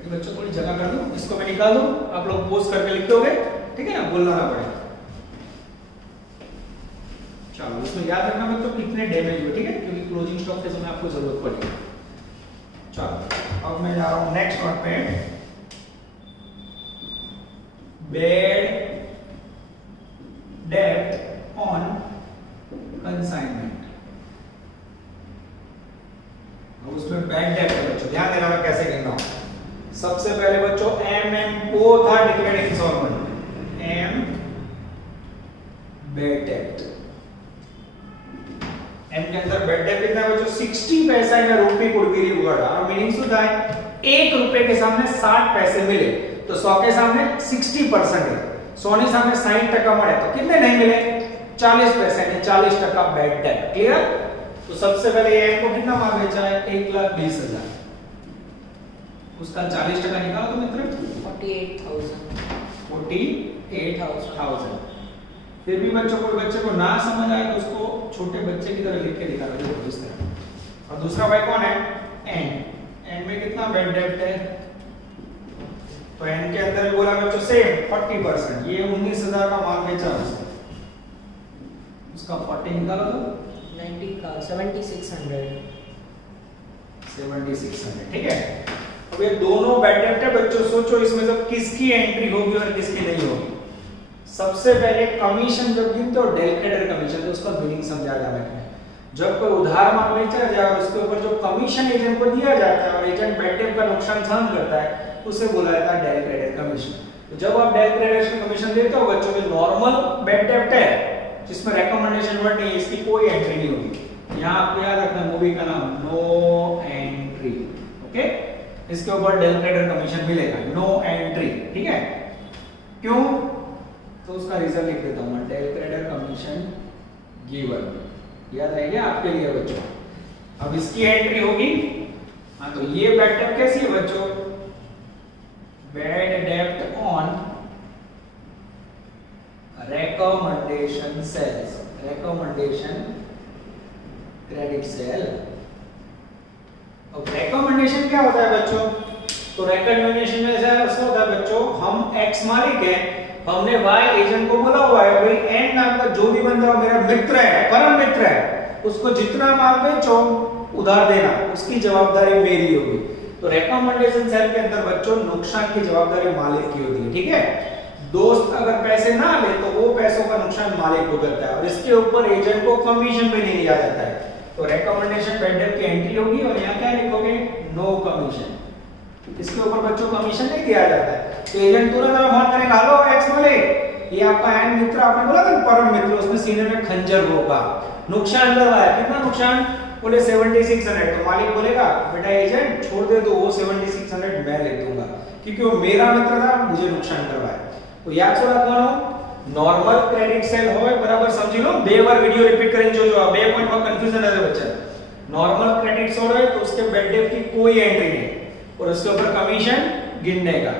बच्चों थोड़ी जगह कर दूं, इसको मैं निकाल दूं, आप लोग पोज करके लिख दोगे, ठीक है ना, बोलना ना पड़े। चलो इसमें याद रखना बच्चों कितने डैमेज हुए, ठीक है, क्योंकि क्लोजिंग स्टॉक के समय आपको जरूरत पड़ेगी। चलो अब मैं जा रहा हूं नेक्स्ट नोट पे। बैड डेब्ट ऑन कंसाइनमेंट। उसमें बैड डेब्ट है बच्चों, ध्यान देना मैं कैसे गिन रहा हूं। सबसे पहले बच्चों M and both are declared insolvent। M bad डेब्ट, M के अंदर बैड डेब्ट कितना है बच्चों? 60 पैसा इन रुपी कुड बी रिकवर्ड। और मीनिंग सुधा है 1 रुपए के सामने 60 पैसे मिले तो 100 के सामने 60% है, 100 ने सामने 60% મળે तो कितने नहीं मिले? 40 पैसे ने 40% बैड डेब्ट। क्लियर? तो सबसे पहले M को कितना मार बेचा है? 1,20,000। उसका 40% निकालो तो मित्र 48,000। फिर भी बच्चों को बच्चे को ना समझ आए तो उसको छोटे बच्चे की तरह लिख के दिखा दो इस तरह। और दूसरा भाई कौन है? N में कितना बैड डेब्ट है? तो N के अंदर भी बोला बच्चों सेम 40%। ये 19,000 का माल बेचा उसका 40 निकालो तो 90 का 7600। 7600 ठीक है। अब ये दोनों बैड डेब्ट है बच्चों, सोचो इसमें जब किसकी एंट्री होगी और किसकी नहीं होगी। सबसे पहले कमीशन जब गिनते हो डेल क्रेडिट कमीशन, तो उसका मीनिंग समझा जाना है। जब कोई उधार माल बेचा जाए और उसके ऊपर जो कमीशन एजेंट को दिया जाता है और एजेंट बैड डेब्ट का नुकसान सहन करता है, उसे बोला जाता है डेल क्रेडिट कमीशन। तो जब आप डेल क्रेडिट कमीशन देते हो बच्चों में नॉर्मल बैड डेब्ट है जिसमें रिकमेंडेशन वर्ड नहीं है, इसकी कोई एंट्री नहीं होगी। यहां आपको याद रखना है मूवी का नाम नो एंट्री। ओके, इसके ऊपर डेल क्रेडिट कमीशन मिलेगा, नो एंट्री। ठीक है, क्यों? तो उसका रीजन लिख देता हूं, डेल क्रेडिट कमीशन गिवन। याद रहेगा आपके लिए बच्चों। अब इसकी एंट्री होगी। हाँ, तो ये बैड डेब्ट कैसी है बच्चों? बैड डेब्ट on recommendation sales, recommendation credit sale। अब recommendation क्या होता है बच्चों? तो recommendation में ऐसा होता है बच्चों, हम X मालिक है, हमने Y एजेंट को बोला हुआ है भाई N नाम का जो भी बंदा मेरा मित्र है, परम मित्र है, उसको जितना माल बेचो उधार देना, उसकी जवाबदारी मेरी होगी। तो recommendation sale के अंदर बच्चों नुकसान की जवाबदारी मालिक की होती है। ठीक है, दोस्त अगर पैसे ना ले तो वो पैसों का नुकसान मालिक को करता है और इसके ऊपर एजेंट को कमीशन पे नहीं लिया जाता है। तो रिकमेंडेशन बैड डेब्ट की एंट्री होगी और यहाँ क्या लिखोगे? No commission. इसके ऊपर बच्चों कमीशन नहीं दिया जाता है। तो एजेंट तुरंत फोन करेगा, हेलो एक्स मालिक ये आपका एन मित्र आपने बोला था परम मित्र, उसमें सीने में खंजर होगा। नुकसान करवाया, कितना नुकसान? बोले 7600। तो मालिक बोलेगा बेटा एजेंट छोड़ दे, तो वो 7600 मैं ले दूंगा क्योंकि वो मेरा मित्र था, मुझे नुकसान करवाया। तो याद से रखना, नॉर्मल क्रेडिट सेल होय बराबर समझी लो। બે વાર વિડિયો રિપીટ કરીને જોજો, બે પોઈન્ટમાં કન્ફ્યુઝન હશે બચ્ચા। नॉर्मल क्रेडिट सेल होय तो उसके बेड डेट की कोई एंट्री नहीं और उसके ऊपर कमीशन गिनने का।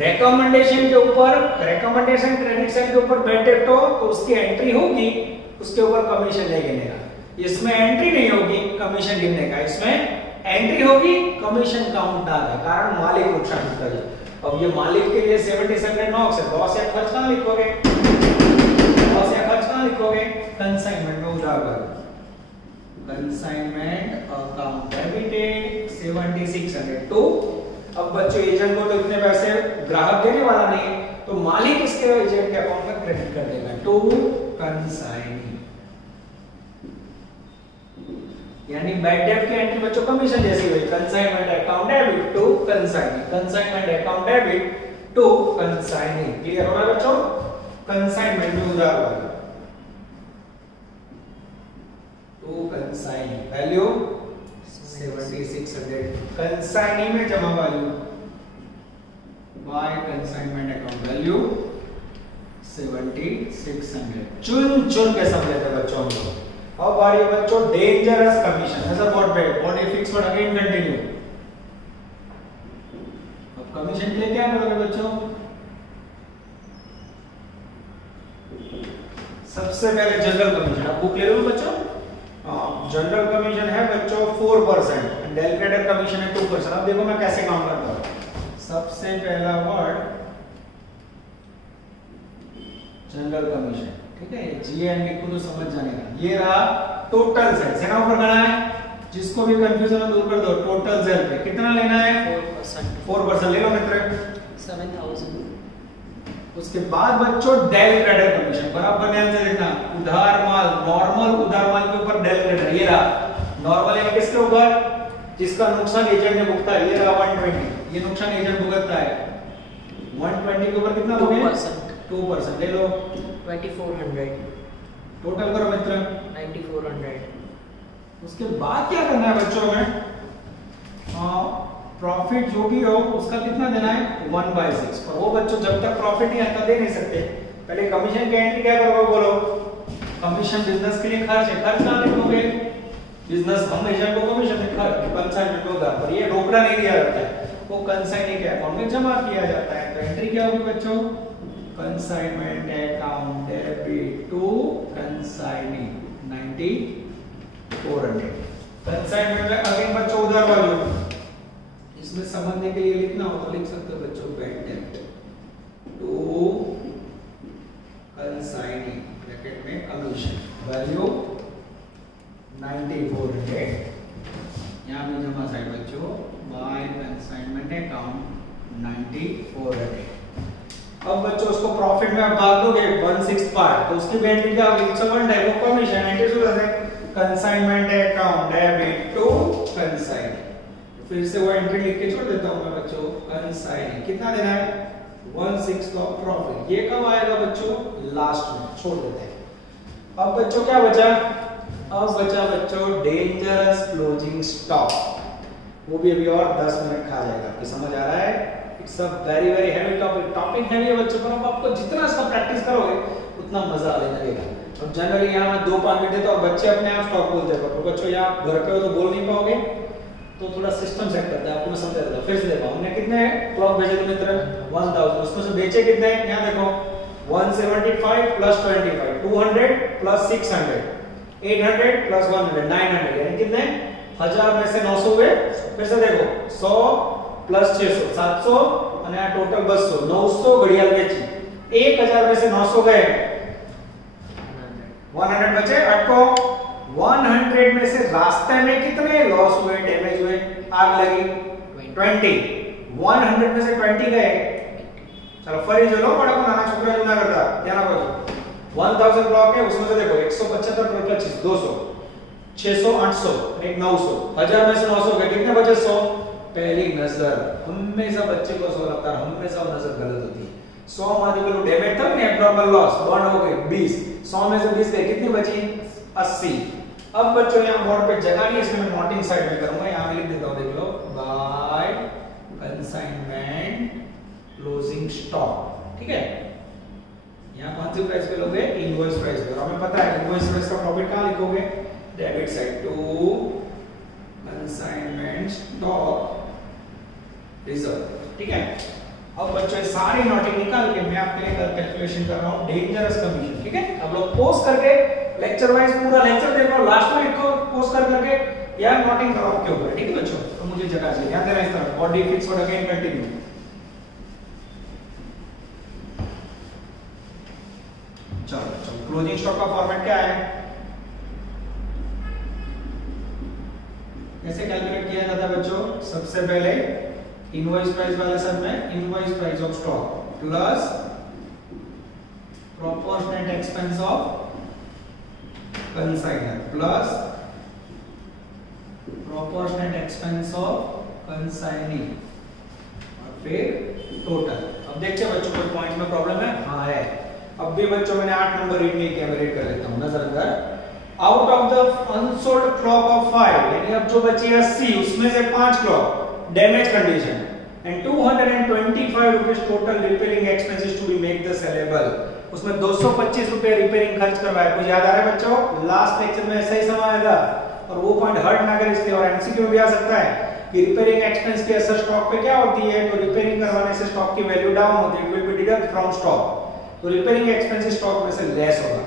रिकमेंडेशन के ऊपर, रिकमेंडेशन क्रेडिट सेल के ऊपर बेड डेट हो तो उसकी एंट्री होगी, उसके ऊपर कमीशन नहीं गिनेगा। इसमें एंट्री नहीं होगी, कमीशन गिनने का। इसमें एंट्री होगी, कमीशन काउंट ना होगा, कारण मालिक नुकसान होता है। अब ये मालिक के लिए 7700 नॉक्स है, लॉस या खर्च कहां लिखोगे? लॉस या खर्च कहां लिखोगे? कंसाइनमेंट में उधार करो। Consignment account debited 7600 to. अब बच्चों एजेंट को तो इतने पैसे ग्राहक देने वाला नहीं है, तो मालिक इसके एजेंट के अकाउंट में क्रेडिट कर देगा टू कंसाइनी। यानी बैड डेट की एंट्री बच्चों कमीशन जैसी हुई, consignment account debit to consignee, consignment account debit to consignee. Clear हो रहा है बच्चों? कंसाइनमेंट में उधार वाला टू कंसाइनी, वैल्यू 7600। कंसाइनी में जमा value by consignment account value 7600। चुन चुन के सब लेते बच्चों को। अब आ रही है बच्चों डेंजरस कमीशन। ऐसा बोर्ड पे body fix word again continue. अब कमीशन के लिए क्या करोगे बच्चों? सबसे पहले जनरल कमीशन, आप बुक ले लो बच्चों। जनरल कमीशन है बच्चों 4% एंड डेलीगेटेड कमीशन है 2%। अब देखो मैं कैसे काम करता हूं। सबसे पहला वर्ड जनरल कमीशन, ठीक है? जीएन लिखो तो समझ जाने का। ये रहा टोटल सेल, सेना ऊपर गणा है, जिसको भी कंफ्यूजन दूर कर दो। टोटल सेल पे कितना लेना है? 4%। ले लो मित्र 7000। उसके बाद बच्चों डेलीगेटेड कमीशन, बराबर ध्यान से देखना। उधार माल, नॉर्मल उधार माल के ऊपर डेलीगेटेड, ये रहा नॉर्मल यानी किसके ऊपर? जिसका नुकसान एजेंट ने भुगता है, ये रहा 120। ये नुकसान एजेंट भुगतता है। 120 के ऊपर कितना दोगे? 2%। ले लो 2400। टोटल करो मित्र 9400। उसके बाद क्या करना है बच्चों में? प्रॉफिट जो भी हो उसका कितना देना है? 1/6। और वो बच्चों जब तक प्रॉफिट नहीं आता दे नहीं सकते। पहले कमीशन की एंट्री क्या करोगे बोलो? कमीशन बिजनेस के लिए खर्च है, खर्च कहां लिखोगे? बिजनेस हम एजेंट को कमीशन में खर्च, कंसाइनमेंट में उधार, पर ये रोकड़ा नहीं दिया जाता है, वो कंसाइनी के अकाउंट में जमा किया जाता है। तो एंट्री क्या होगी बच्चों? Consignment account debit to consignee 9400। Consignment में अगेन बच्चों उधार वैल्यू, इसमें समझने के लिए लिखना हो तो लिख सकते हो बच्चों bad debt to consignee bracket में कमीशन वैल्यू 9400। यहां पे जमा साइड बच्चों बाय कंसाइनमेंट अकाउंट 9400। अब बच्चों उसको प्रॉफिट में आप भाग दोगे 1/6 पार्ट, तो उसकी एंट्री क्या होगी? It's one type of commission. Entry शुरू से consignment account debit to consignee. फिर से वो एंट्री लिख के छोड़ देता हूं मैं बच्चों। कंसाइनी कितना देना है? 1/6 ऑफ प्रॉफिट। ये कब आएगा बच्चों? लास्ट में छोड़ देते हैं। अब बच्चों क्या बचा? अब बचा बच्चों डेंजरस क्लोजिंग स्टॉक। वो भी अभी और 10 मिनट खा जाएगा। आपको समझ आ रहा है? It's a very very heavy topic. Topic heavy है बच्चों, पर आपको जितना इसका प्रैक्टिस करोगे उतना मजा आने लगेगा। अब जनरली यहाँ मैं 2-5 मिनट देता हूं, बच्चे अपने आप स्टॉक बोलते हैं, पर बच्चों यहाँ घर पे हो तो बोल नहीं पाओगे, तो थोड़ा सिस्टम सेट करता है, आपको मैं समझा देता हूं। फिर से देखो हमने कितने क्लॉक भेजे थे मित्र? 1000। उसमें से बेचे कितने? यहाँ देखो 175 प्लस 25, 200 प्लस 600, 800 प्लस 100, 900, यानी कितने? 1000 में से 900 हुए। फिर से देखो 100 प्लस 600 700 और यहाँ टोटल 200 900 घड़ियाल बेची। 1000 में से 900 गए, 100 बचे। अटको 100 में से रास्ते में कितने लॉस हुए, डैमेज हुए, आग लगी? 20। 100 में से 20 गए। चलो फरी जो लो बड़ा को नाना छोकरा जो ना करता ध्यान रखो। 1000 ब्लॉक है, उसमें से देखो 175 प्लस 25 200, 600 800 एक 900। 1000 में से 900 गए, कितने बचे? 100। पहली नजर हमेशा बच्चे को 100 लगता है, हमेशा नजर गलत होती है। 100 इक्वल टू डेबिट था ना, एब्नॉर्मल लॉस बर्न हो गए 20, 100 में से 20 गए, कितनी बची 80। अब बच्चों यहाँ बोर्ड पे जगह नहीं, इसमें मैं नोटिंग साइड में करूंगा, यहाँ लिख देता हूँ, देख लो, बाय कंसाइनमेंट क्लोजिंग स्टॉक। ठीक है, यहाँ कौन सी प्राइस पे लोगे, इनवॉइस प्राइस पे। और हमें पता है इनवॉइस प्राइस का प्रॉफिट कहाँ लिखोगे, debit side to consignment stock reserve. ठीक है, अब बच्चों सारी नोटिंग निकाल के मैं आपके लिए कैलकुलेशन कर रहा हूँ डेंजरस कमीशन। ठीक है, अब लोग पोस्ट करके लेक्चर वाइज पूरा लेक्चर देखो, लास्ट में लिखो पोस्ट करके या नोटिंग करो आपके ऊपर। ठीक है बच्चों, तो मुझे जगह चाहिए, ध्यान देना इस तरफ, बॉडी फिक्स और अगेन कंटिन्यू। चलो क्लोजिंग स्टॉक का फॉर्मेट क्या है, कैसे कैलकुलेट किया जाता है बच्चों, सबसे पहले इनवॉइस प्राइस वाले सब में invoice price of stock plus proportionate expense of consignor plus proportionate expense of consignee और फिर टोटल। अब देखते हैं बच्चों कोई पॉइंट में प्रॉब्लम है, हाँ है। अब भी बच्चों मैंने 8 नंबर रीड नहीं किया, मैं रीड कर लेता हूं, नजर अंदर। Out of the unsold clock of 5, यानी अब जो बची 80 उसमें से 5 clock damage condition and 225 rupees total repairing expenses to be make the saleable, उसमें 225 रुपए रिपेयरिंग खर्च करवाया। कुछ याद आ रहा है बच्चों, लास्ट लेक्चर में ऐसा ही समय आएगा और वो पॉइंट हर्ट ना करे इसलिए, और एमसीक्यू में भी आ सकता है कि रिपेयरिंग एक्सपेंस की असर स्टॉक पे क्या होती है, तो रिपेयरिंग करवाने से स्टॉक की वैल्यू डाउन होती है, it will be deduct from stock, तो रिपेयरिंग एक्सपेंस स्टॉक में से लेस होगा।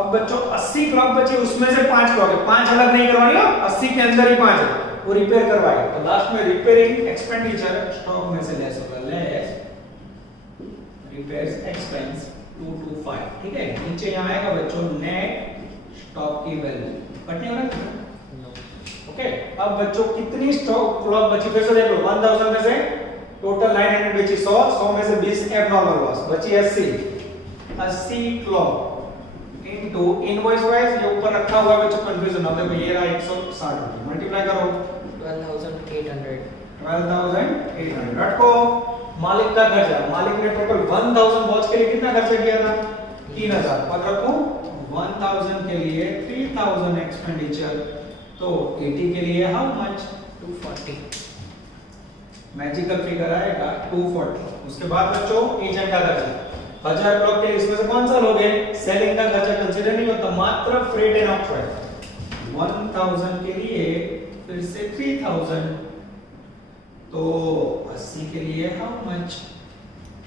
अब बच्चों 80 क्लॉक बची, उसमें से 5 क्लॉक है, 5 अलग नहीं करवानी हो, 80 के अंदर ही 5 है, वो रिपेयर करवाए, तो लास्ट में रिपेयरिंग एक्सपेंडिचर स्टॉक में से लेस होगा, लेस रिपेयर्स एक्सपेंस 225। ठीक है, नीचे यहाँ आएगा बच्चों नेट स्टॉक की वैल्यू, कट नहीं हो रहा। ओके, अब बच्चों कितनी स्टॉक क्लॉक बची, फिर से देख लो, 1000 में से टोटल 900 बची, 100 में से 20 एब्नॉर्मल लॉस बची 80 क्लॉक इनटू इनवॉइस प्राइस, ये ऊपर रखा हुआ है बच्चों, कंफ्यूजन होता है, ये रहा 160 रुपए, मल्टीप्लाई करो 12,800 रखो। मालिक का खर्चा, मालिक ने टोटल 1000 वॉच के लिए कितना खर्चा किया था, 3000, और रखो 1000 के लिए 3000 एक्सपेंडिचर, तो 80 के लिए हाउ मच, 240, मैजिकल फिगर आएगा 240। उसके बाद बच्चों एजेंट का खर्चा 1000 क्लॉक के लिए, इसमें से कौन सा लोगे, सेलिंग का खर्चा कंसीडर नहीं होता, मात्र फ्रेट एंड ऑक्ट्राइड 1000 के लिए, फिर से 3000, तो 80 के लिए हाउ मच,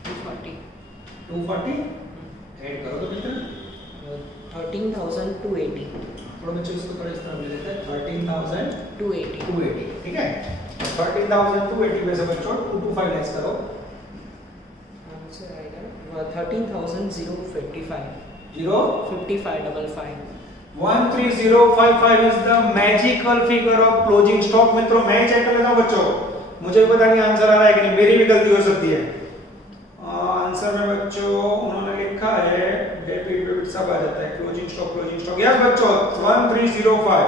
240 ऐड करो तो मित्र 13,280, थोड़ा बच्चों इसको थोड़ा इस तरह ले लेते हैं, 13,280, ठीक है, 13,280 में से बच्चों 225 लेस करो, आंसर आएगा 13,055, 055 13055 is the magical figure of closing stock। मित्रों मैं ही चेक कर लेता हूं बच्चों, मुझे पता नहीं आंसर आ रहा है कि नहीं, मेरी भी गलती हो सकती है। आंसर में बच्चों उन्होंने लिखा है डेबिट सब आ जाता है, क्लोजिंग स्टॉक यस बच्चों 1305।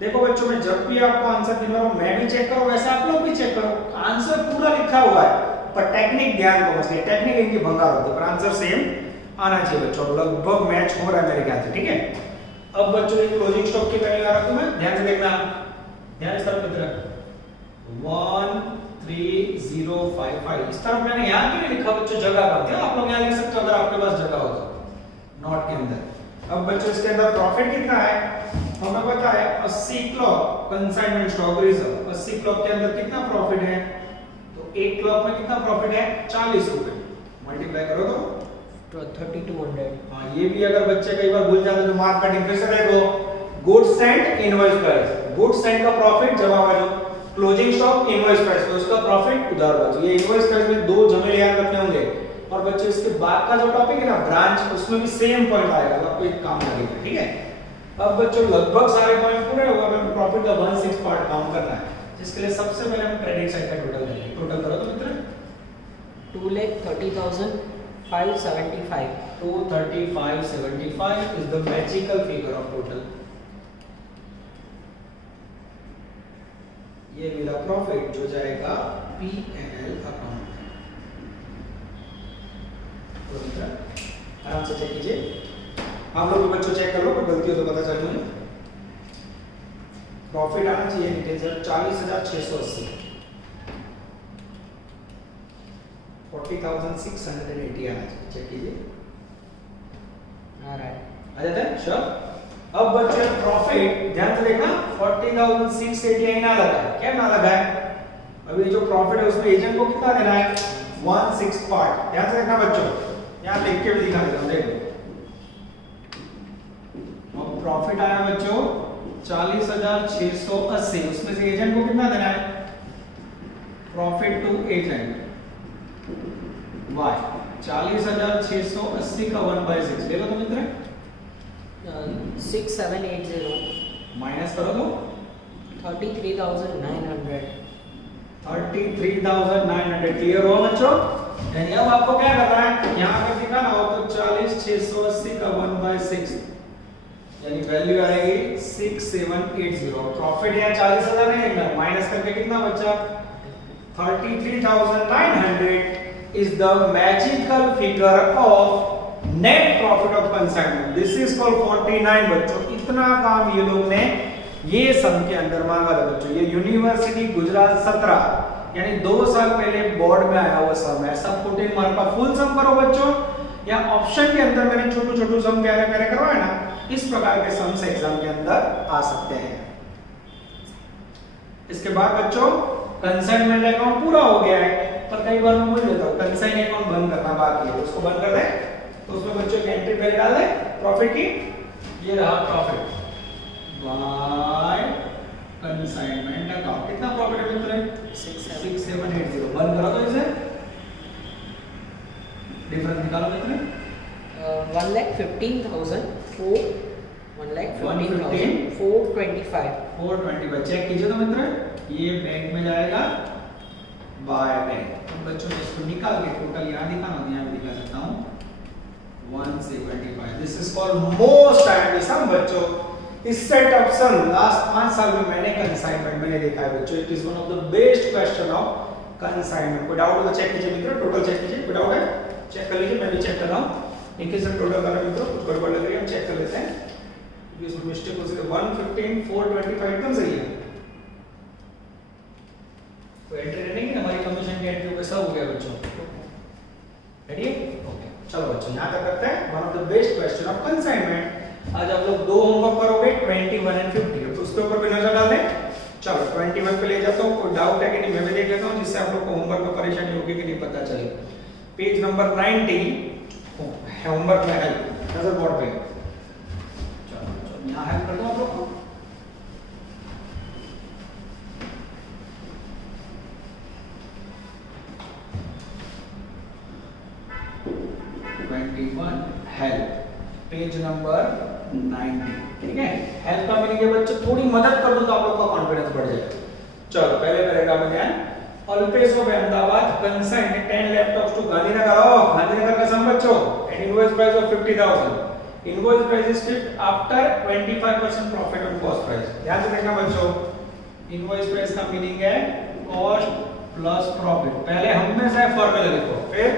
देखो बच्चों मैं जब भी आपको आंसर दिखा रहा हूं, मैं भी चेक करो, वैसे आप लोग भी चेक करो, आंसर पूरा लिखा हुआ है पर टेक्निक ध्यान को बस, टेक्निक इनकी भंगार होती है, पर आंसर सेम आना चाहिए बच्चों, लगभग मैच हो रहा है मेरे ख्याल से। ठीक है, अब बच्चों ये क्लोजिंग स्टॉक की वैल्यू आ रखूं मैं, ध्यान से देखना, ध्यान इस तरफ मित्र 13055, इस तरफ मैंने यहां क्यों नहीं लिखा बच्चों, जगह पर दिया, आप लोग यहां लिख सकते हो अगर आपके पास जगह हो तो, नोट के अंदर। अब बच्चों इसके अंदर प्रॉफिट कितना है, हमें पता है 80 clock consignment stock reserve, 80 clock के अंदर कितना प्रॉफिट है, तो एक क्लॉक में कितना प्रॉफिट है, 40 रुपए, मल्टीप्लाई करो तो 3200। हाँ, ये भी अगर बच्चे कई बार भूल जाते तो मार्क कटिंग, फिर से देखो goods and invoice price, goods and का प्रॉफिट जमा बाजू, क्लोजिंग स्टॉक इनवॉइस प्राइस, तो उसका प्रॉफिट उधार बाजू, ये इनवॉइस प्राइस में दो झमेले याद रखने होंगे। और बच्चे इसके बाद का जो टॉपिक है ना ब्रांच, उसमें भी सेम पॉइंट आएगा, आपको एक काम लगेगा। ठीक है, अब बच्चों लगभग सारे पॉइंट पूरे हो गए, हमें प्रॉफिट का 1/6 पार्ट काउंट करना है, जिसके लिए सबसे पहले हम क्रेडिट साइड का टोटल करेंगे। टोटल करो तो मित्र 2,30,575, 23575 is the magical figure of total। ये मेरा प्रॉफिट जो जाएगा P&L अकाउंट में। आराम से चेक कीजिए, आप लोग भी बच्चों चेक कर लो, कोई गलती हो तो पता चल मुझे। प्रॉफिट आना चाहिए इंटीजर 40,680, 40,680 आना चाहिए, चेक कीजिए आ रहा है, आ जाता है श्योर। अब बच्चे प्रॉफिट ध्यान से देखना, 40,680 ना लगा है, क्या ना लगा है, अभी जो प्रॉफिट है उसमें एजेंट को कितना देना है, 1/6 पार्ट, ध्यान से देखना बच्चों, यहाँ लिख के भी दिखा देता हूँ, देखो प्रॉफिट आया बच्चों 40,680, उसमें से एजेंट को कितना देना है, प्रॉफिट टू एजेंट y 40,680 का 1/6 ले लो तो मित्र, 6780 माइनस करो तो 33,900, 33,900 क्लियर हो बच्चों। यानी अब आपको क्या करना है, यहाँ पर दिखाना हो तो 40,680 का 1/6 यानी वैल्यू आएगी 6780। प्रॉफिट यहाँ 40,000 नहीं लिखना, माइनस करके कितना बचा, 33,900 is the magical figure of net profit of consignment. This is called 49 बच्चों। इतना काम ये लोग ने ये सम के अंदर मांगा था बच्चों, ये यूनिवर्सिटी गुजरात 17 यानी 2 साल पहले बोर्ड में आया हुआ सम है। सब 14 मार्क का फुल सम करो बच्चों, या ऑप्शन के अंदर मैंने छोटू छोटू सम प्यारे प्यारे करवाए ना, इस प्रकार के सम्स एग्जाम के अंदर आ सकते हैं। इसके बाद बच्चों कंसाइनमेंट अकाउंट पूरा हो गया है, पर कई बार मैं भूल जाता हूँ कंसाइन अकाउंट बंद करना बाकी है, उसको बंद कर दें। तो उसमें बच्चों की एंट्री पहले डाल दें प्रॉफिट की, ये रहा प्रॉफिट बाय कंसाइनमेंट अकाउंट, कितना प्रॉफिट है मित्र, 6780, बंद करो तो इसे डिफरेंस निकालो मित्र, 1,15,425 चेक कीजिए तो मित्र, ये बैंक में जाएगा बाय बैंक। तो बच्चों इसको निकाल के टोटल यहाँ दिखाना हो, यहाँ भी दिखा सकता हूँ 175। This is called most timely sum बच्चों। इस सेट ऑफ सम लास्ट 5 साल में मैंने कंसाइनमेंट मैंने देखा है बच्चों, it is one of the best question of consignment. कोई डाउट हो तो चेक कीजिए मित्र, टोटल चेक कीजिए, कोई डाउट है चेक कर लीजिए, मैं भी चेक कर रहा हूँ। इनके सब टोटल करना मित्रों कुछ गड़बड़ लग रही है, हम चेक कर लेते हैं, इसमें मिस्टेक हो सकती है। 115,425 एकदम सही है, कोई एंट्री नहीं है, हमारी कमीशन की एंट्री पे सब हो गया बच्चों, रेडी है ओके। चलो बच्चों यहाँ तक करते हैं, one of the best question of consignment. आज आप लोग 2 होमवर्क करोगे 21 और 50, तो उसके ऊपर भी नजर डाल दें। चलो 21 पे ले जाता हूँ, कोई डाउट है कि नहीं मैं भी देख लेता हूँ, जिससे आप लोग को होमवर्क में परेशानी होगी कि नहीं पता चले। पेज नंबर 90 होमवर्क में है नजर बोर्ड पे, चलो यहाँ हेल्प कर दो आप लोग को। हेल्प पेज नंबर 90, ठीक है। हेल्प का मीनिंग है बच्चों थोड़ी मदद कर दो तो आप लोग का कॉन्फिडेंस बढ़ जाए। चलो पहले पैराग्राफ में ध्यान, Alpesh of Ahmedabad consigned 10 laptops to Gandhinagar. Gandhinagar का सम बच्चों, and invoice price of 50,000। Invoice price is fixed after 25% profit on cost price. ध्यान से देखना बच्चों, इनवॉइस प्राइस का मीनिंग है कॉस्ट प्लस प्रॉफिट। पहले हमेशा फॉर्मूला लिखो, फिर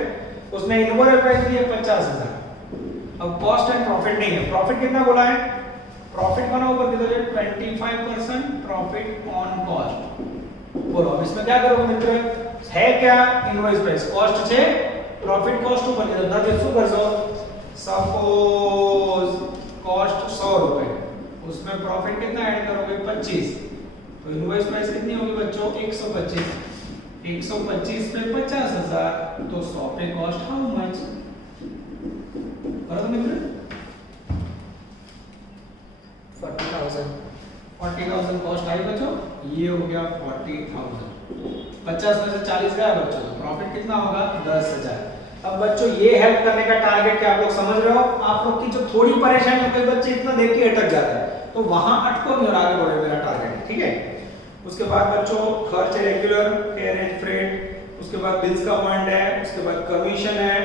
उसने इनवॉइस प्राइस दी है 50,000, अब कॉस्ट एंड प्रॉफिट नहीं है। प्रॉफिट कितना बोला है, प्रॉफिट का ना ऊपर कितना है 25% प्रॉफिट ऑन कॉस्ट। बोलो अब इसमें क्या करोगे मित्र, है क्या इनवॉइस प्राइस कॉस्ट छे, प्रॉफिट कॉस्ट ऊपर कितना दर શું કરશો, सपोज कॉस्ट 100 रुपए, उसमें प्रॉफिट कितना ऐड करोगे 25, तो इनवॉइस प्राइस कितनी होगी बच्चों 125, 125 पे 50,000, तो 100 पे कॉस्ट हाउ मच, बराबर मित्र 40,000 कॉस्ट आई बच्चों, ये हो गया 40,000। 50 में से 40 गया बच्चों, तो प्रॉफिट कितना होगा 10,000। अब बच्चों ये हेल्प करने का टारगेट क्या आप लोग समझ रहे हो, आप लोग की जो थोड़ी परेशानी होती है बच्चे इतना देख के अटक जाता है, तो वहां अटको नहीं और आगे बढ़ो, मेरा टारगेट है, ठीक है। उसके बाद बच्चों खर्च रेगुलर फेयर एंड फ्रेट, उसके बाद बिल्स का पॉइंट है, उसके बाद कमीशन है,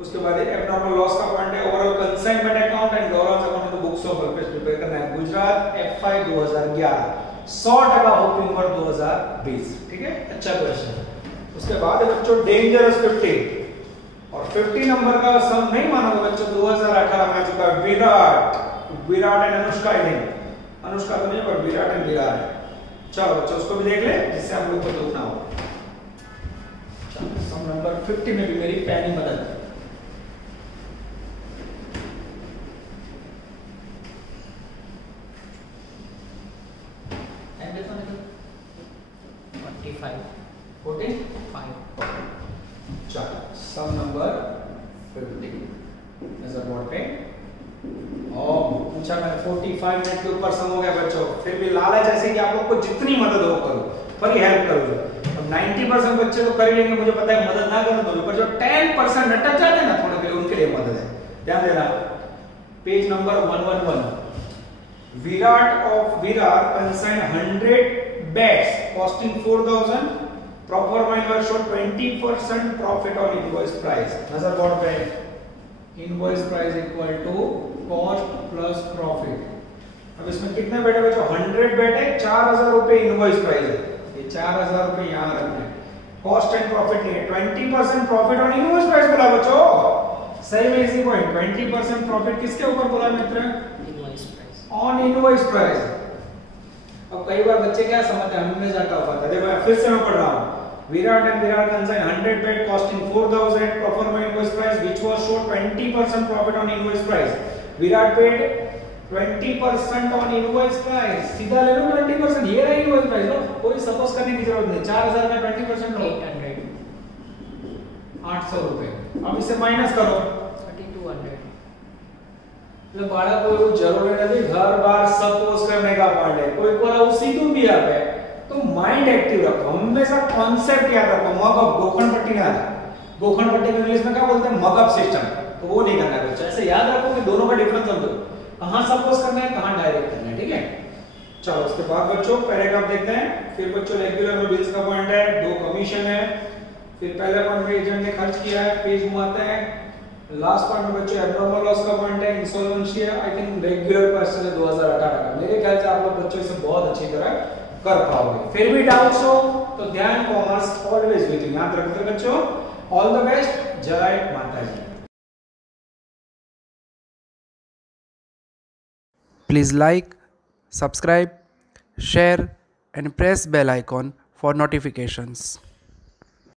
उसके बाद एबनॉर्मल लॉस का पॉइंट है, overall consignment account and governance account the books of Alpesh prepare करना है। गुजरात एफआई 2011 100% होपिंग फॉर 2020, ठीक है, अच्छा क्वेश्चन। उसके बाद बच्चों डेंजरस 50, और 50 नंबर का सम नहीं मानोगे बच्चों, 2018 में आ चुका है Virat and Anushka. I think Anushka तो नहीं, पर विराट एंड विराट है। चलो बच्चों उसको भी देख ले, जिससे हम लोग को दुख ना हो। सम नंबर 50 में भी मेरी पैनी मदद। एंड देखो ना 45 चलो सम नंबर 50 नजर बोर्ड पे। और पूछा मैंने 45 मिनट के ऊपर सम हो गया बच्चों। फिर भी लालच ऐसे कि आप लोग को जितनी मदद हो करो, पर हेल्प करो। अब 90% बच्चे तो कर ही लेंगे, मुझे पता है मदद ना करो तो, पर जो 10% अटक जाते हैं ना थोड़े के लिए, उनके लिए मदद है। ध्यान देना, page number 111। Virat of Virar consign 100 bets costing 4000. Proper miner show 20% profit on invoice price. नजर बोर्ड पे invoice price equal to cost plus profit। अब इसमें कितने बेटे बच्चों, 100 बेटे, 4000 रुपए इनवॉइस प्राइस है। ये 4000 रुपए यहां रखना है। कॉस्ट एंड प्रॉफिट नहीं है, 20% प्रॉफिट ऑन इनवॉइस प्राइस बोला बच्चों। सही में इजी पॉइंट, 20% प्रॉफिट किसके ऊपर बोला मित्र? Invoice price, on invoice price. अब कई बार बच्चे क्या समझते हैं, हमने जाता हुआ था। देखो फिर से मैं पढ़ रहा हूं। Virat and Virat consign 100 bet costing 4000 pro forma invoice price which was showed 20% profit on invoice price. Virat paid 20% on invoice price। सीधा ले लो 20%, ये रही invoice price लो, कोई सपोज करने की जरूरत नहीं। 4000 में 20% लो 800 रुपए। अब इसे माइनस करो 3200। એટલે બાળકો એવું જરૂરી નથી ઘર બાર સપોઝ करने का पार्ट है। कोई कोरा सीधું भी આપે तो माइंड एक्टिव रखो, हमेशा कॉन्सेप्ट याद रखो। मगअप गोखणपट्टी ना, गोखणपट्टी में इंग्लिश में क्या बोलते हैं, मगअप सिस्टम, तो वो नहीं करना है बच्चा। ऐसे याद रखो कि दोनों का डिफरेंस समझो, कहां सपोज करना है, कहां डायरेक्ट करना है, ठीक है। चलो उसके बाद बच्चों पैराग्राफ देखते हैं। फिर बच्चों रेगुलर में बिल्स का पॉइंट है, 2 कमीशन है, फिर पहले पॉइंट में एजेंट ने खर्च किया है, पेज घुमाते हैं। लास्ट पॉइंट में बच्चों एब्नॉर्मल लॉस का पॉइंट है, इंसॉल्वेंसी है। आई थिंक रेगुलर क्वेश्चन है 2018 का। मेरे ख्याल से आप लोग बच्चों इसे बहुत अच्छी तरह कर पाओगे। फिर भी डाउट्स हो तो ध्यान कॉमर्स ऑलवेज विद यू, याद रखते बच्चों। ऑल द बेस्ट, जय माता जी। Please like, subscribe, share and press bell icon for notifications.